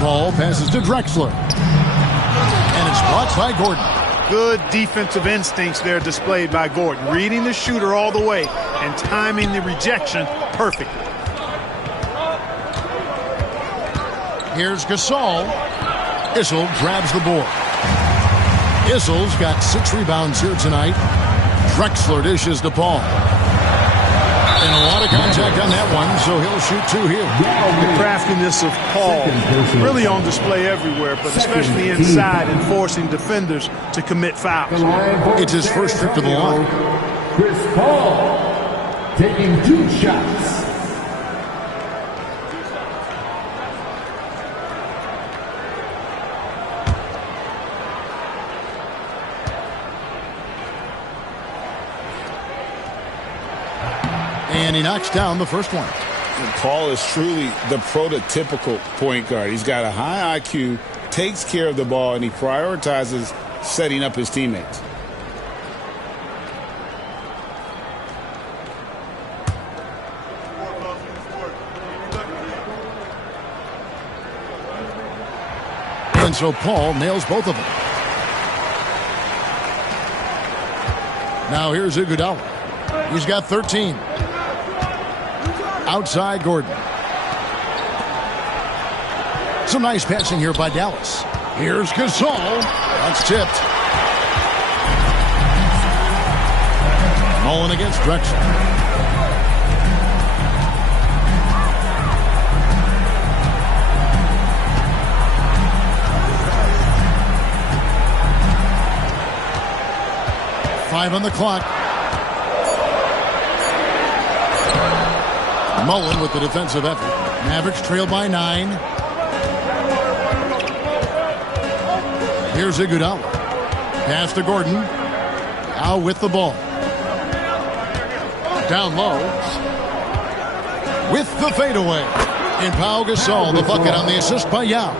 Ball passes to Drexler. And it's blocked by Gordon. Good defensive instincts there displayed by Gordon. Reading the shooter all the way and timing the rejection perfectly. Here's Gasol. Issel grabs the board. Issel's got 6 rebounds here tonight. Drexler dishes to Paul. And a lot of contact on that one, so he'll shoot 2 here. The craftiness of Paul really on display everywhere, but especially inside and forcing defenders to commit fouls. It's his first trip to the line. Chris Paul taking 2 shots. And he knocks down the first one. And Paul is truly the prototypical point guard. He's got a high IQ, takes care of the ball, and he prioritizes setting up his teammates. And so Paul nails both of them. Now here's Iguodala. He's got 13. Outside Gordon. Some nice passing here by Dallas. Here's Gasol. That's tipped. Mullen against Drexler. Five on the clock. Mullen with the defensive effort. Mavericks trail by 9. Here's Iguodala. Pass to Gordon. Now with the ball. Down low. With the fadeaway. And Pau Gasol, the bucket on the assist by Yao.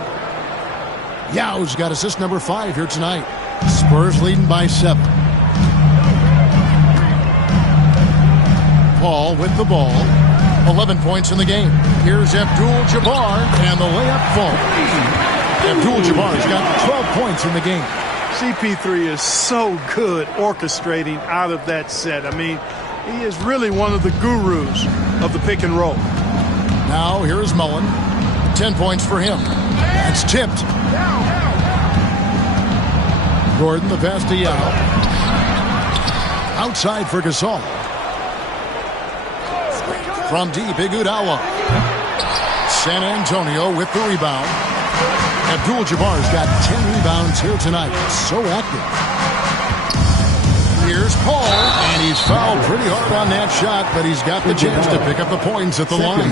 Yao's got assist number 5 here tonight. Spurs leading by 7. Paul with the ball. 11 points in the game. Here's Abdul-Jabbar, and the layup falls. Abdul-Jabbar's got 12 points in the game. CP3 is so good orchestrating out of that set. I mean, he is really one of the gurus of the pick and roll. Now here's Mullen. 10 points for him. That's tipped. Gordon, the pass to Yao. Outside for Gasol. From deep, Iguodala. San Antonio with the rebound. Abdul-Jabbar's got 10 rebounds here tonight. So active. Here's Paul, and he's fouled pretty hard on that shot, but he's got the chance to pick up the points at the line.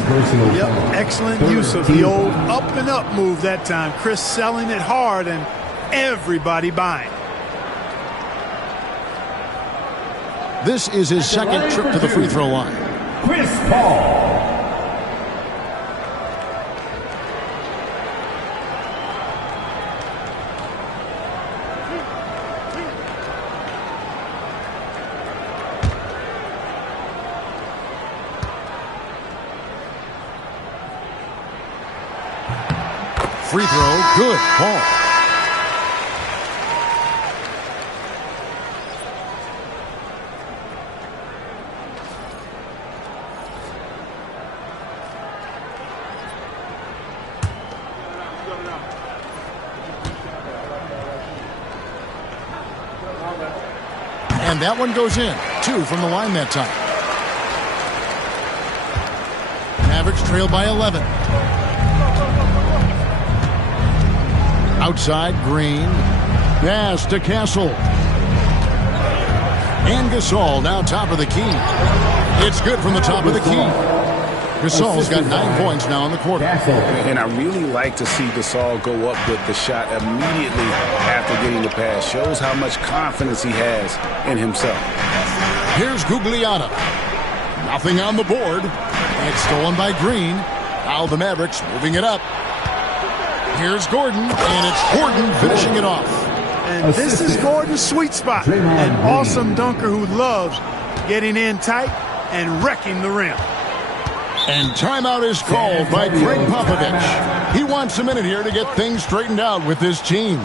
Yep, excellent use of the old up and up move that time. Chris selling it hard and everybody buying. This is his second trip to the free throw line. Chris Paul. Free throw, good, Paul. And that one goes in. 2 from the line that time. Mavericks trail by 11. Outside, Green. Pass to Castle. And Gasol now top of the key. It's good from the top of the key. Gasol's got 9 points now in the quarter. And I really like to see Gasol go up with the shot immediately after getting the pass. Shows how much confidence he has in himself. Here's Gugliotta. Nothing on the board. It's stolen by Green. Now the Mavericks moving it up. Here's Gordon, and it's Gordon finishing it off. And this is Gordon's sweet spot. An awesome dunker who loves getting in tight and wrecking the rim. And timeout is called by Greg Popovich. He wants a minute here to get things straightened out with his team.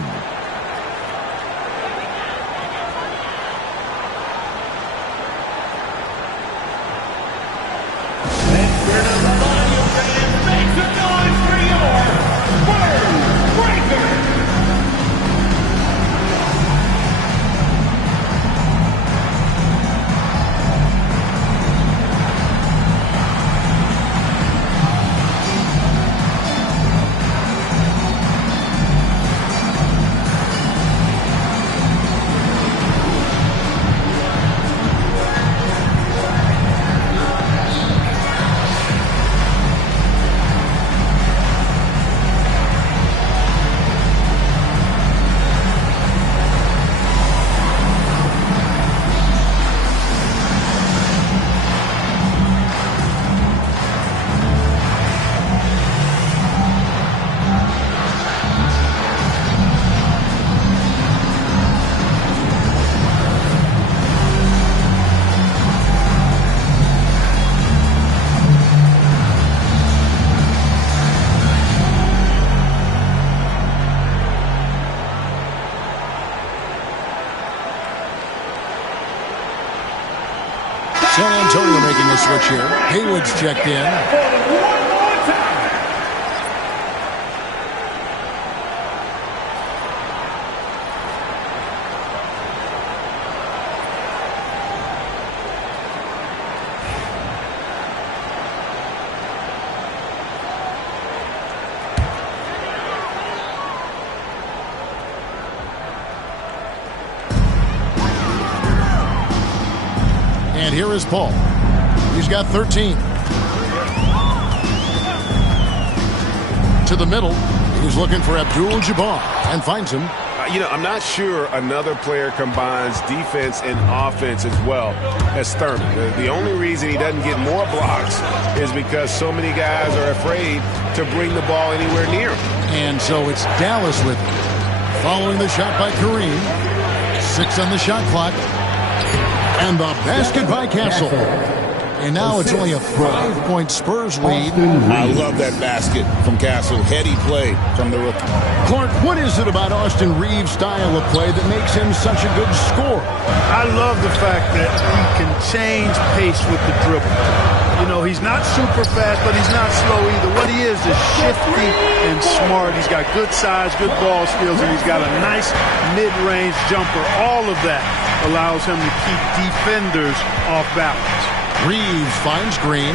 making a switch here. Haywood's checked in. One more time. And here is Paul. He's got 13. To the middle. He's looking for Abdul-Jabbar and finds him. I'm not sure another player combines defense and offense as well as Thurman. The only reason he doesn't get more blocks is because so many guys are afraid to bring the ball anywhere near him. And so it's Dallas with him. Following the shot by Kareem. 6 on the shot clock. And the basket by Castle. And now it's only a 5-point Spurs lead. I love that basket from Castle. Heady play from the rookie. Clark, what is it about Austin Reeves' style of play that makes him such a good scorer? I love the fact that he can change pace with the dribble. He's not super fast, but he's not slow either. What he is shifty and smart. He's got good size, good ball skills, and he's got a nice mid-range jumper. All of that allows him to keep defenders off balance. Reeves finds Green.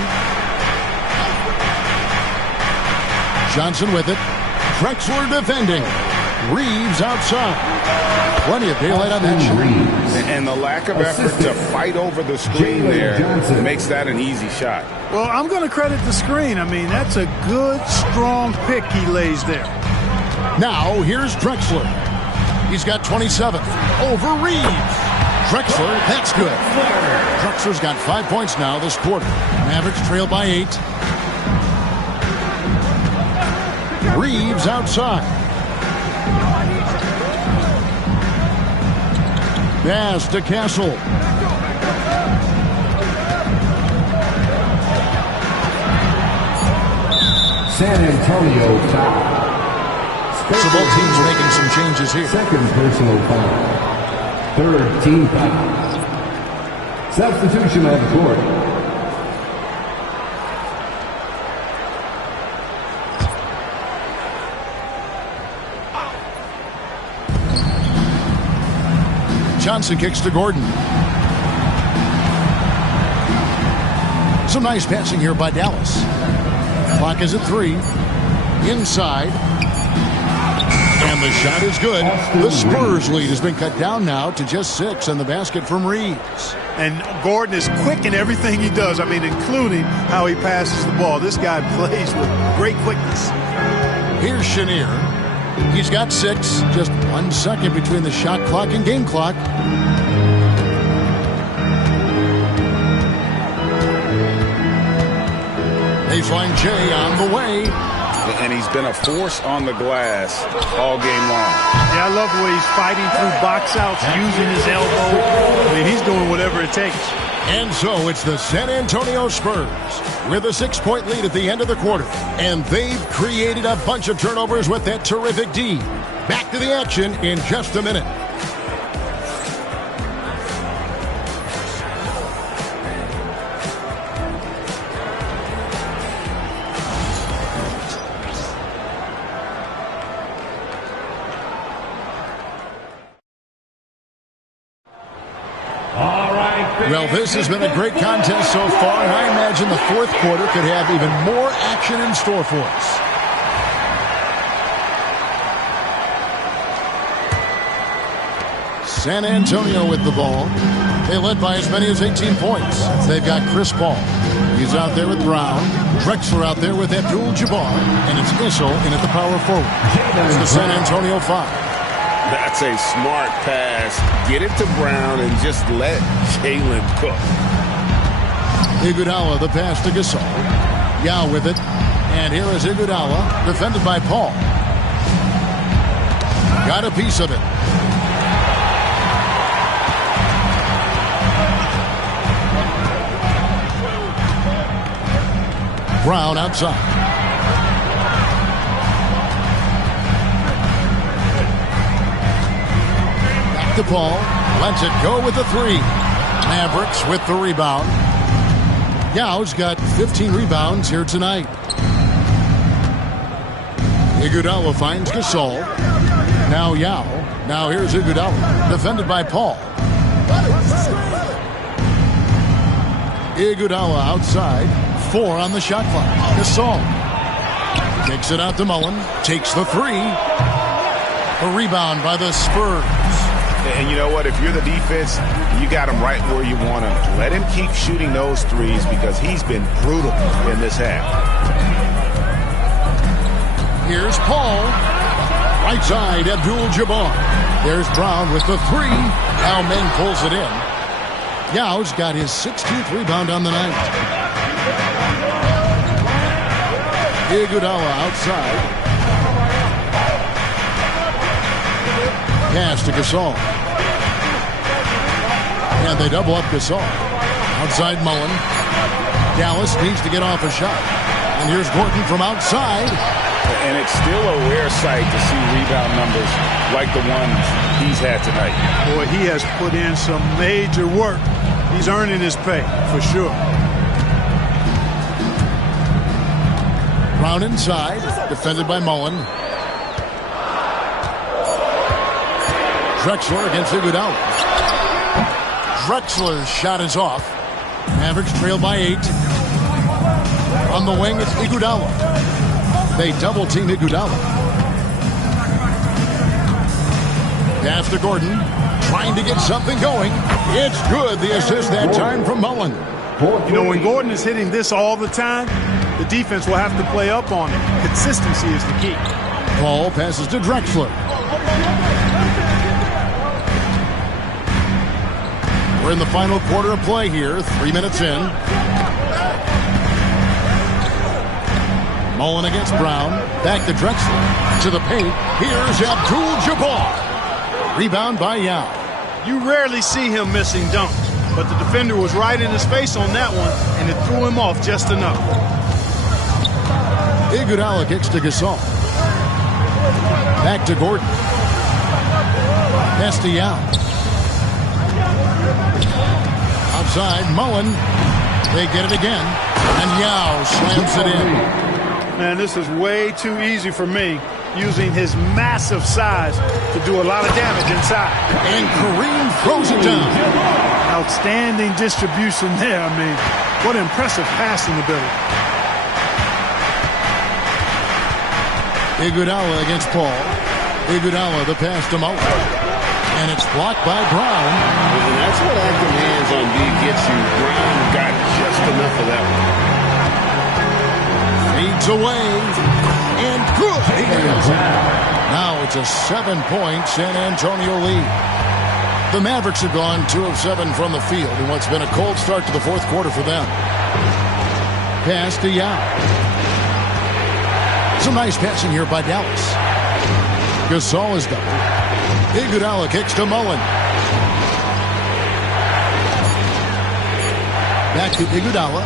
Johnson with it. Drexler defending. Reeves outside. Plenty of daylight on that shot. And the lack of effort to fight over the screen there makes that an easy shot. Well, I'm going to credit the screen. I mean, that's a good, strong pick he lays there. Now, here's Drexler. He's got 27 over Reeves. Drexler, that's good. Drexler's got 5 points now this quarter. Mavericks trail by 8. Reeves outside. Pass to Castle. San Antonio foul. So both teams making some changes here. Second personal foul. Third team foul. Substitution on the court. Johnson kicks to Gordon. Some nice passing here by Dallas. Clock is at 3. Inside. And the shot is good. The Spurs lead has been cut down now to just 6 on the basket from Reeves. And Gordon is quick in everything he does. I mean, including how he passes the ball. This guy plays with great quickness. Here's Chenier. He's got 6. Just 1 second between the shot clock and game clock. They find Jay on the way. And he's been a force on the glass all game long. Yeah, I love the way he's fighting through box outs, using his elbow. I mean, he's doing whatever it takes. And so it's the San Antonio Spurs with a 6-point lead at the end of the quarter. And they've created a bunch of turnovers with that terrific D. Back to the action in just a minute. Well, this has been a great contest so far, and I imagine the fourth quarter could have even more action in store for us. San Antonio with the ball. They led by as many as 18 points. They've got Chris Paul. He's out there with Brown. Drexler out there with Abdul-Jabbar. And it's Issel in at the power forward. It's the San Antonio 5. That's a smart pass. Get it to Brown and just let Jalen cook. Iguodala, the pass to Gasol. Yao with it. And here is Iguodala, defended by Paul. Got a piece of it. Brown outside. To Paul, lets it go with the 3. Mavericks with the rebound. Yao's got 15 rebounds here tonight. Iguodala finds Gasol. Now Yao. Now here's Iguodala. Defended by Paul. Iguodala outside. 4 on the shot clock. Gasol kicks it out to Mullen. Takes the 3. A rebound by the Spurs. And you know what? If you're the defense, you got him right where you want him. Let him keep shooting those threes because he's been brutal in this half. Here's Paul. Right side, Abdul-Jabbar. There's Brown with the 3. Now Meng pulls it in. Yao's got his 16th rebound on the night. Iguodala outside. Pass to Gasol. And they double up Gasol. Outside Mullen. Dallas needs to get off a shot. And here's Gordon from outside. And it's still a rare sight to see rebound numbers like the ones he's had tonight. Boy, he has put in some major work. He's earning his pay, for sure. Brown inside, defended by Mullen. Drexler against Iguodala. Drexler's shot is off. Mavericks trail by 8. On the wing, it's Iguodala. They double-team Iguodala. Pass to Gordon. Trying to get something going. It's good. The assist that time from Mullen. You know, when Gordon is hitting this all the time, the defense will have to play up on it. Consistency is the key. Paul passes to Drexler. We're in the final quarter of play here. 3 minutes in. Mullen against Brown. Back to Drexler. To the paint. Here's Abdul-Jabbar. Rebound by Yao. You rarely see him missing dunks, but the defender was right in his face on that one, and it threw him off just enough. Iguodala kicks to Gasol. Back to Gordon. Pass to Yao. Outside, Mullen. They get it again, and Yao slams it in. Man, this is way too easy for me, using his massive size to do a lot of damage inside. And Kareem throws it down. Outstanding distribution there. I mean, what impressive passing ability. Iguodala against Paul. Iguodala, the pass to Mullen. And it's blocked by Brown. And that's what active hands on D gets you. Brown got just enough of that one. Feeds away. And good. Now it's a 7-point San Antonio lead. The Mavericks have gone 2 of 7 from the field in what's been a cold start to the fourth quarter for them. Pass to Yao. Some nice passing here by Dallas. Gasol is double. Iguodala kicks to Mullen. Back to Iguodala.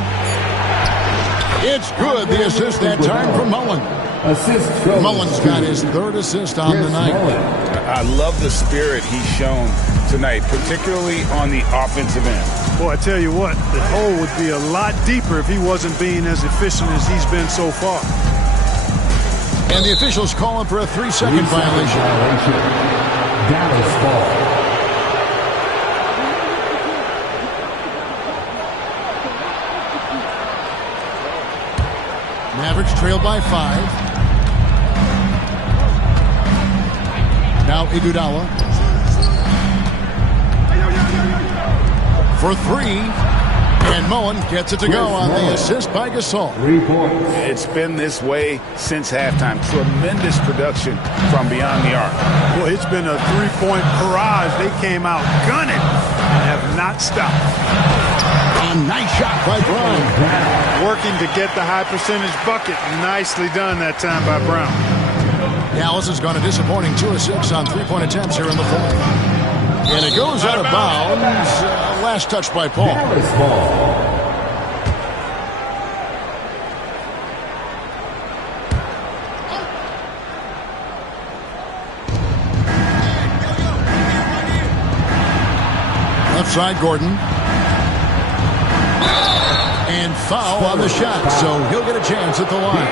It's good. The assist that time from Mullen. Mullen's got his 3rd assist on the night. I love the spirit he's shown tonight, particularly on the offensive end. Boy, I tell you what, the hole would be a lot deeper if he wasn't being as efficient as he's been so far. And the officials call him for a 3-second violation. Dallas ball. Mavericks trail by 5. Now Iguodala. For 3. And Mullen gets it to go on the assist by Gasol. 3 points. It's been this way since halftime. Tremendous production from beyond the arc. Boy, it's been a 3-point barrage. They came out gunning and have not stopped. A nice shot by Brown. Working to get the high percentage bucket. Nicely done that time by Brown. Dallas has gone a disappointing 2 of 6 on 3-point attempts here in the fourth. And it goes out of bounds. Last touch by Paul. Dallas ball. Left side, Gordon. And And foul on the shot, so he'll get a chance at the line.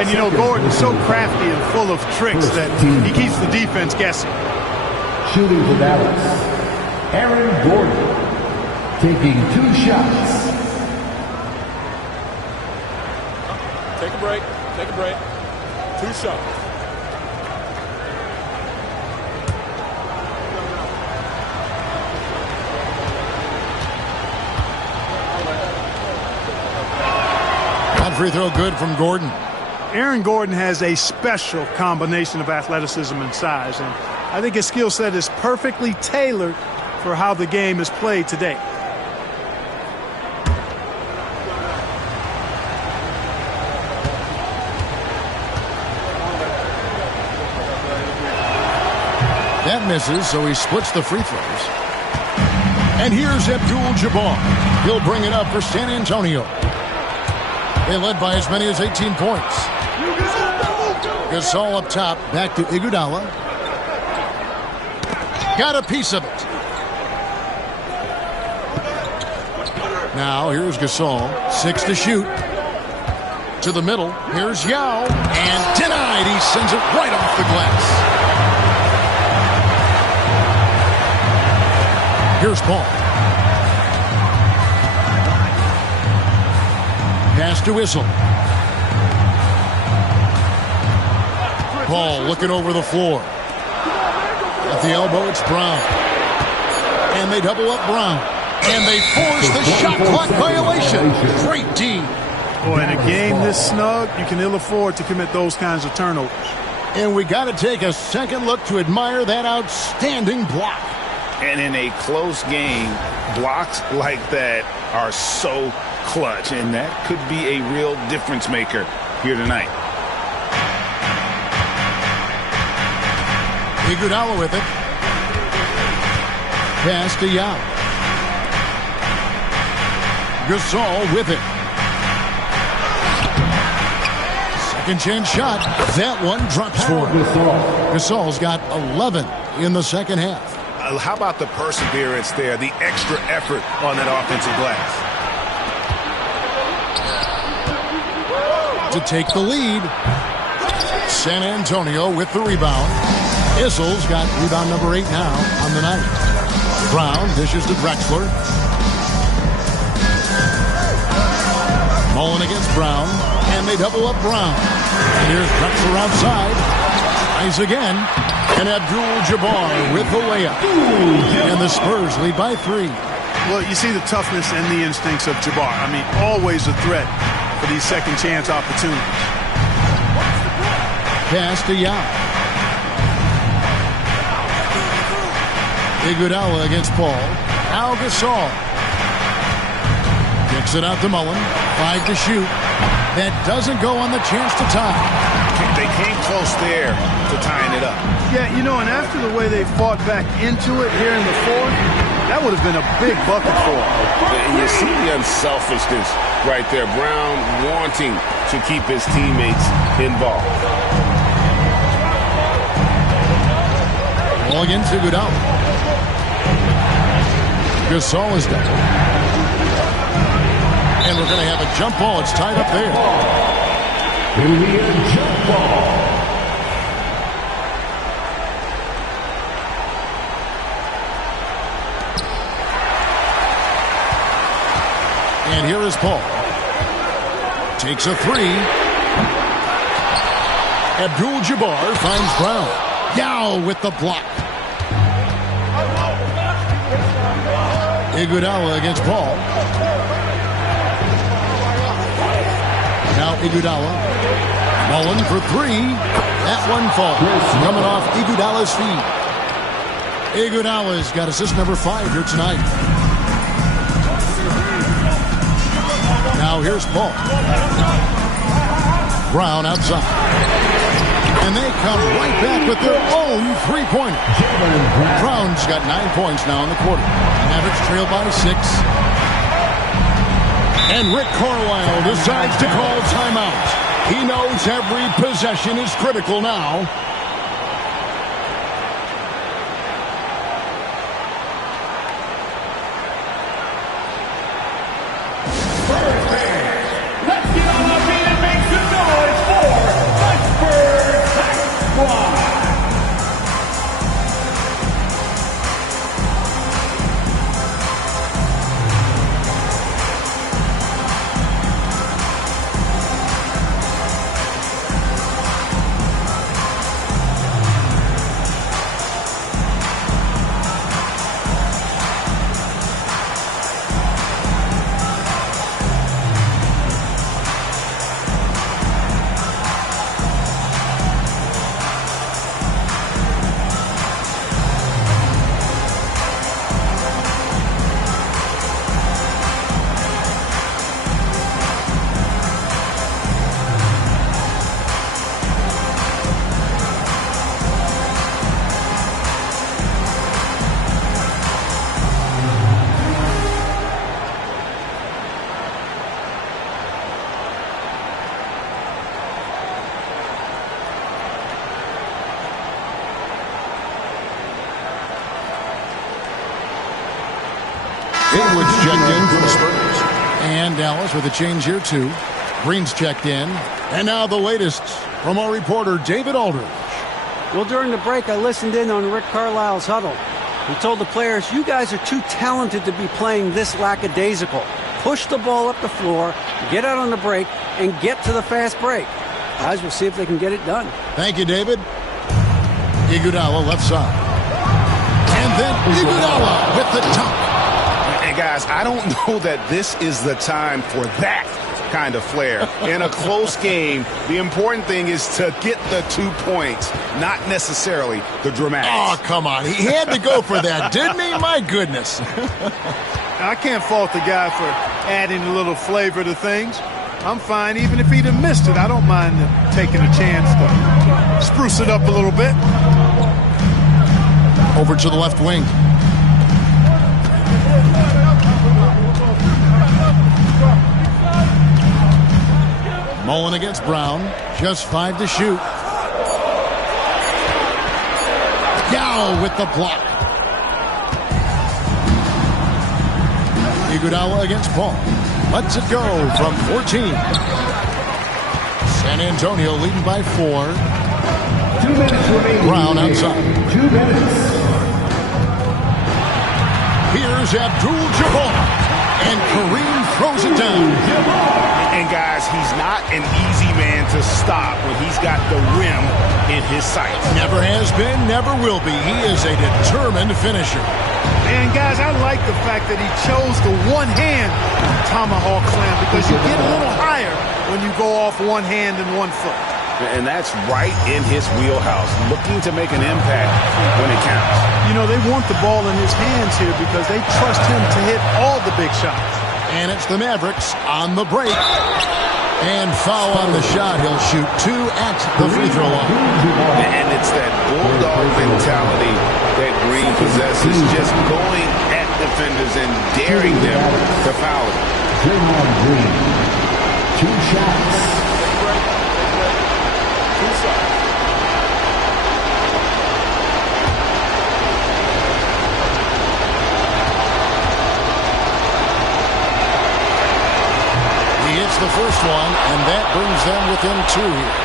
And, you know, Gordon's so crafty and full of tricks that he keeps the defense guessing. Shooting for Dallas, Aaron Gordon, taking 2 shots. Take a break. Take a break. 2 shots. That free throw good from Gordon. Aaron Gordon has a special combination of athleticism and size, and I think his skill set is perfectly tailored for how the game is played today. That misses, so he splits the free throws. And here's Abdul-Jabbar. He'll bring it up for San Antonio. They led by as many as 18 points. Gasol up top, back to Iguodala. Got a piece of it. Now here's Gasol, 6 to shoot. To the middle, here's Yao, and denied. He sends it right off the glass. Here's Paul. Pass to Whistle. Paul looking over the floor. At the elbow, it's Brown. And they double up Brown. And they force the shot clock violation. Great D. Boy, in a game this snug, you can ill afford to commit those kinds of turnovers. And we got to take a second look to admire that outstanding block. And in a close game, blocks like that are so clutch, and that could be a real difference maker here tonight. Iguodala with it. Pass to Yao. Gasol with it. Second chance shot. That one drops for him. Gasol's got 11 in the second half. How about the perseverance there, the extra effort on that offensive glass? To take the lead. San Antonio with the rebound. Issel's got rebound number 8 now on the night. Brown dishes to Drexler. Mullen against Brown. And they double up Brown. And here's Drexler outside. Eyes again. And Abdul-Jabbar with the layup. And the Spurs lead by 3. Well, you see the toughness and the instincts of Jabbar. I mean, always a threat for these second chance opportunities. Pass to Yao. Iguodala against Paul. Now Gasol. Kicks it out to Mullen. 5 to shoot. That doesn't go on the chance to tie. They came close there to tying it up. Yeah, you know, and after the way they fought back into it here in the fourth, that would have been a big bucket for them. And you see the unselfishness right there. Brown wanting to keep his teammates involved. Ball against Iguodala. Gasol is down. And we're going to have a jump ball. It's tied up there. It'll be a jump ball. And here is Paul. Takes a 3. Abdul-Jabbar finds Brown. Yao with the block. Iguodala against Paul. Now Iguodala. Mullen for 3. That one falls. Coming off Iguodala's feet. Iguodala's got assist number 5 here tonight. Now here's Paul. Brown outside. And they come right back with their own three-pointer. Brown's got 9 points now in the quarter. Mavericks trail by 6. And Rick Carlisle decides to call timeout. He knows every possession is critical now. Haywood's checked in for the Spurs. And Dallas with a change here, too. Green's checked in. And now the latest from our reporter, David Aldridge. Well, during the break, I listened in on Rick Carlisle's huddle. He told the players, you guys are too talented to be playing this lackadaisical. Push the ball up the floor, get out on the break, and get to the fast break. Guys, we'll see if they can get it done. Thank you, David. Iguodala left side. And then Iguodala with the dunk. And guys, I don't know that this is the time for that kind of flair. In a close game, the important thing is to get the 2 points, not necessarily the dramatics. Oh, come on. He had to go for that, didn't he? My goodness. I can't fault the guy for adding a little flavor to things. I'm fine even if he'd have missed it. I don't mind taking a chance to spruce it up a little bit. Over to the left wing. Mullen against Brown. Just 5 to shoot. Yao with the block. Iguodala against Paul. Lets it go from 14. San Antonio leading by 4. 2 minutes remaining. Brown outside. 2 minutes. Here's Abdul-Jabbar. And Kareem throws it down. And guys, he's not an easy man to stop when he's got the rim in his sights. Never has been, never will be. He is a determined finisher. And guys, I like the fact that he chose the one-hand tomahawk slam because you get a little higher when you go off one hand and 1 foot. And that's right in his wheelhouse, looking to make an impact when it counts. You know, they want the ball in his hands here because they trust him to hit all the big shots. And it's the Mavericks on the break. And foul on the shot. He'll shoot 2 at the free throw line. And it's that bulldog mentality that Green possesses, just going at defenders and daring them to foul him. Draymond Green. 2 shots. The first one, and that brings them within 2 here.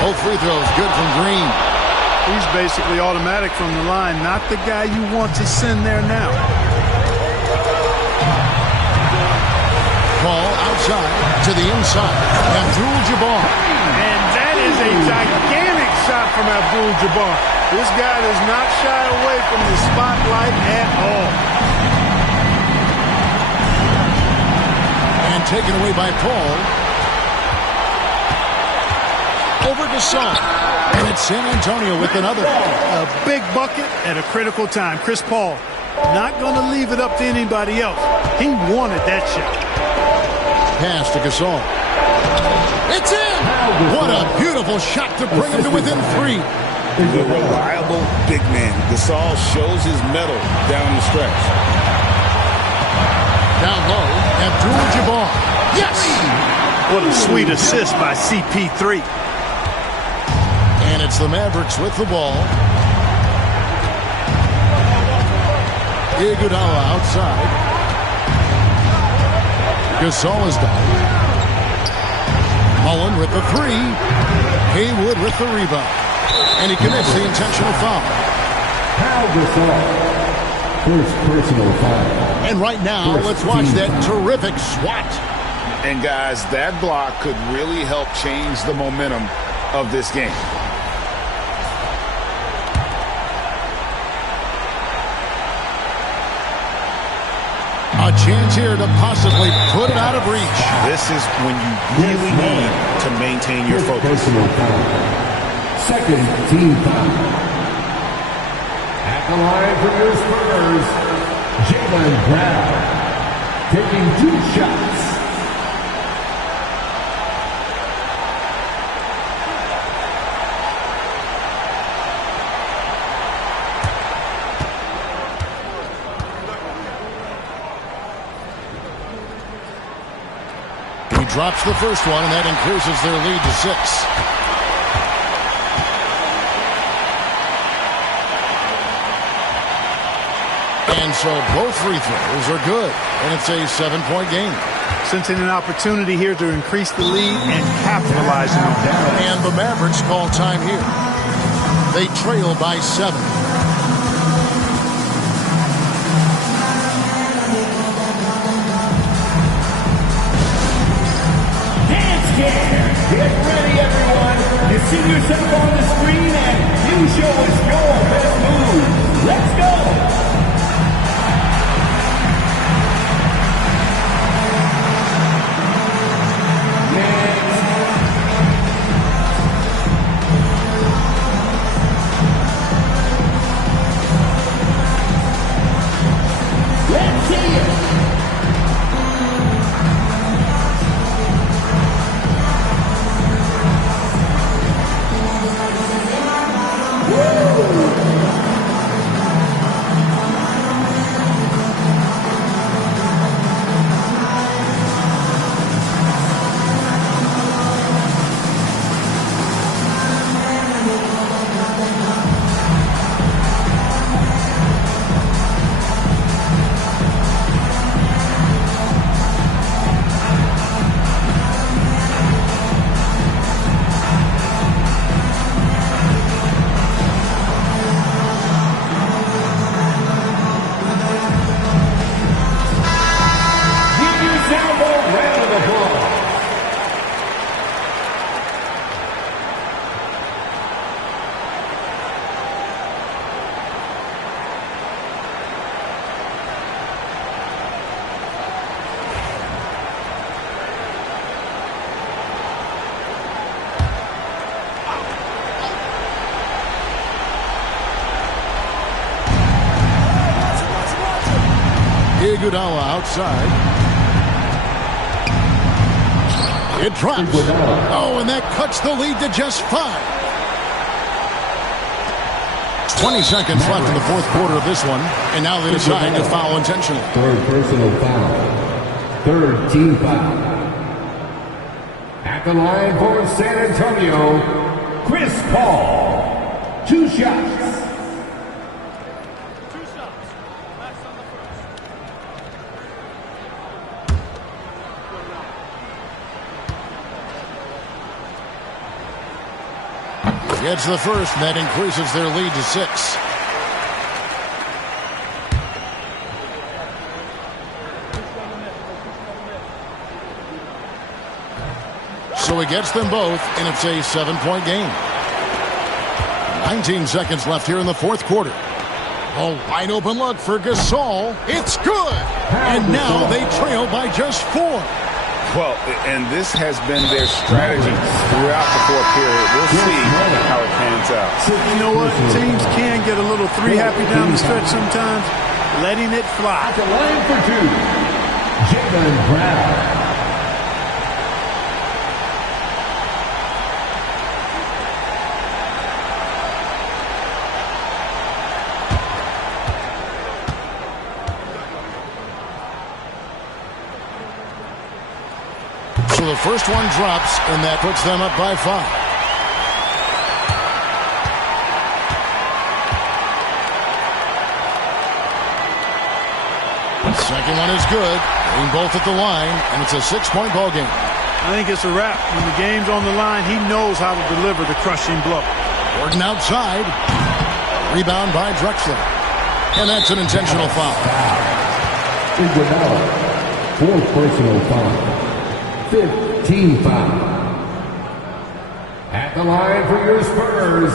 Both free throws good from Green. He's basically automatic from the line, not the guy you want to send there now. Ball outside to the inside. Abdul-Jabbar. And that is a gigantic shot from Abdul-Jabbar. This guy does not shy away from the spotlight at all. And taken away by Paul. Over to Son. And it's San Antonio with another. A big bucket at a critical time. Chris Paul not going to leave it up to anybody else. He wanted that shot. Pass to Gasol. It's in! What a beautiful shot to bring him to within 3. The reliable big man. Gasol shows his mettle down the stretch. Down low, Abdul-Jabbar. Yes! What a sweet assist by CP3. And it's the Mavericks with the ball. Iguodala outside. Gasol is down. Mullen with the 3. Haywood with the rebound. And he commits the intentional foul. Gasol. First personal foul. And right now, let's watch that terrific swat. And guys, that block could really help change the momentum of this game. A chance here to possibly put it out of reach. This is when you really need to maintain your focus. Personal foul. Second team foul. At the line for your Spurs, Jaylen Brown. Taking 2 shots. drops the first one, and that increases their lead to 6. And so both free throws are good, and it's a 7-point game. Sensing an opportunity here to increase the lead and capitalizing on that. And the Mavericks call time here. They trail by 7. Dance Care! Get ready, everyone! You see yourself on the screen and you show us your best move. Let's go! Iguodala outside. It drops. Oh, and that cuts the lead to just 5. 20 seconds left in the fourth quarter of this one, and now they decide to foul intentionally. Third personal foul. Third team foul. At the line for San Antonio, Chris Paul. 2 shots. Gets the first, and that increases their lead to 6. So he gets them both, and it's a 7-point game. 19 seconds left here in the fourth quarter. A wide open look for Gasol. It's good! And now they trail by just 4. Well, and this has been their strategy throughout the fourth period. We'll see how it pans out. You know what? Teams can get a little 3-happy down the stretch sometimes. Letting it fly. At the line for 2, Jaylen Brown. So the first one drops, and that puts them up by 5. Second one is good. Getting both at the line, and it's a 6-point ball game. I think it's a wrap. When the game's on the line, he knows how to deliver the crushing blow. Gordon outside. Rebound by Drexler. And that's an intentional foul. Iguodala. 4th personal foul. 5th team foul. At the line for your Spurs,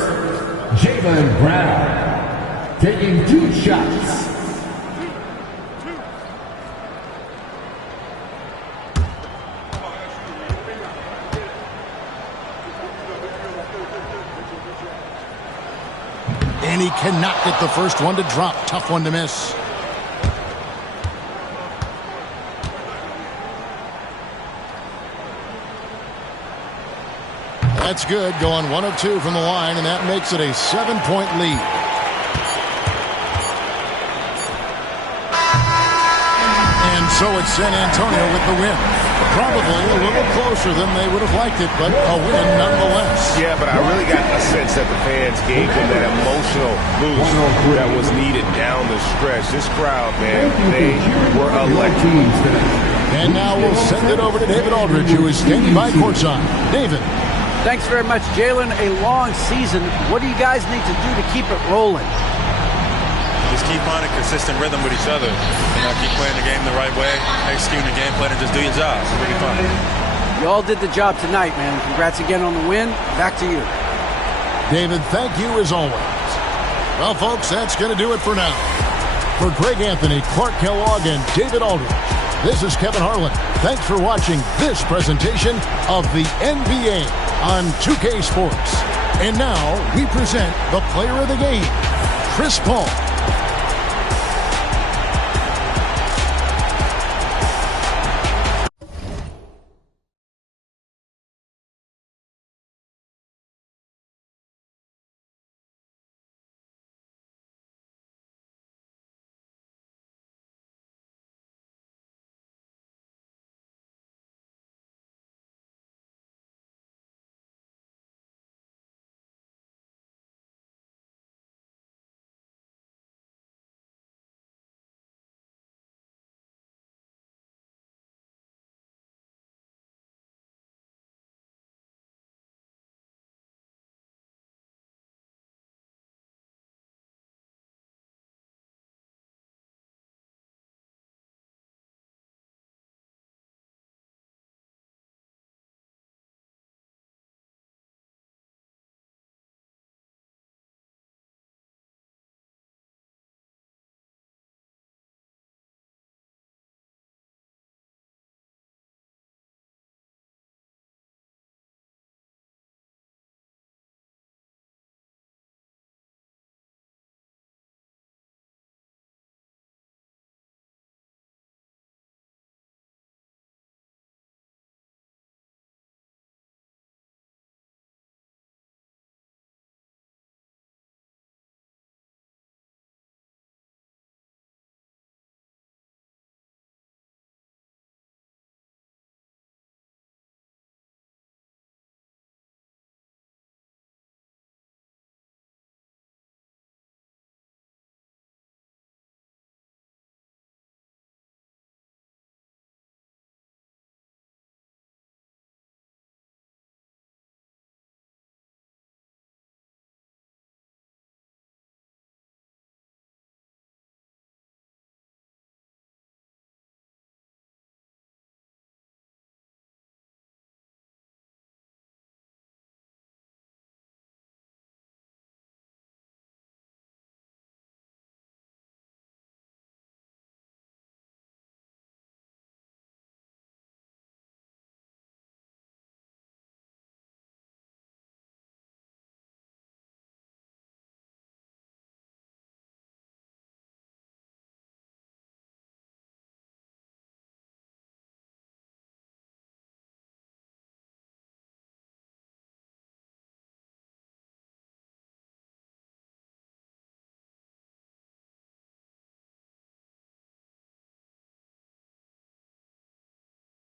Jaylen Brown. Taking 2 shots. And he cannot get the first one to drop. Tough one to miss. That's good. Going 1 of 2 from the line, and that makes it a 7-point lead. And so it's San Antonio with the win. Probably a little closer than they would have liked it, but a win nonetheless. Yeah, but I really got a sense that the fans gave them that emotional boost that was needed down the stretch. This crowd, man, they were electric. And now we'll send it over to David Aldridge, who is standing by courtside. David. Thanks very much, Jalen. A long season. What do you guys need to do to keep it rolling? Just keep on a consistent rhythm with each other. Keep playing the game the right way, executing the game plan, and just do your job. It'll be fun. You all did the job tonight, man. Congrats again on the win. Back to you. David, thank you as always. Well, folks, that's going to do it for now. For Greg Anthony, Clark Kellogg, and David Aldridge, this is Kevin Harlan. Thanks for watching this presentation of the NBA on 2K Sports. And now we present the player of the game, Chris Paul.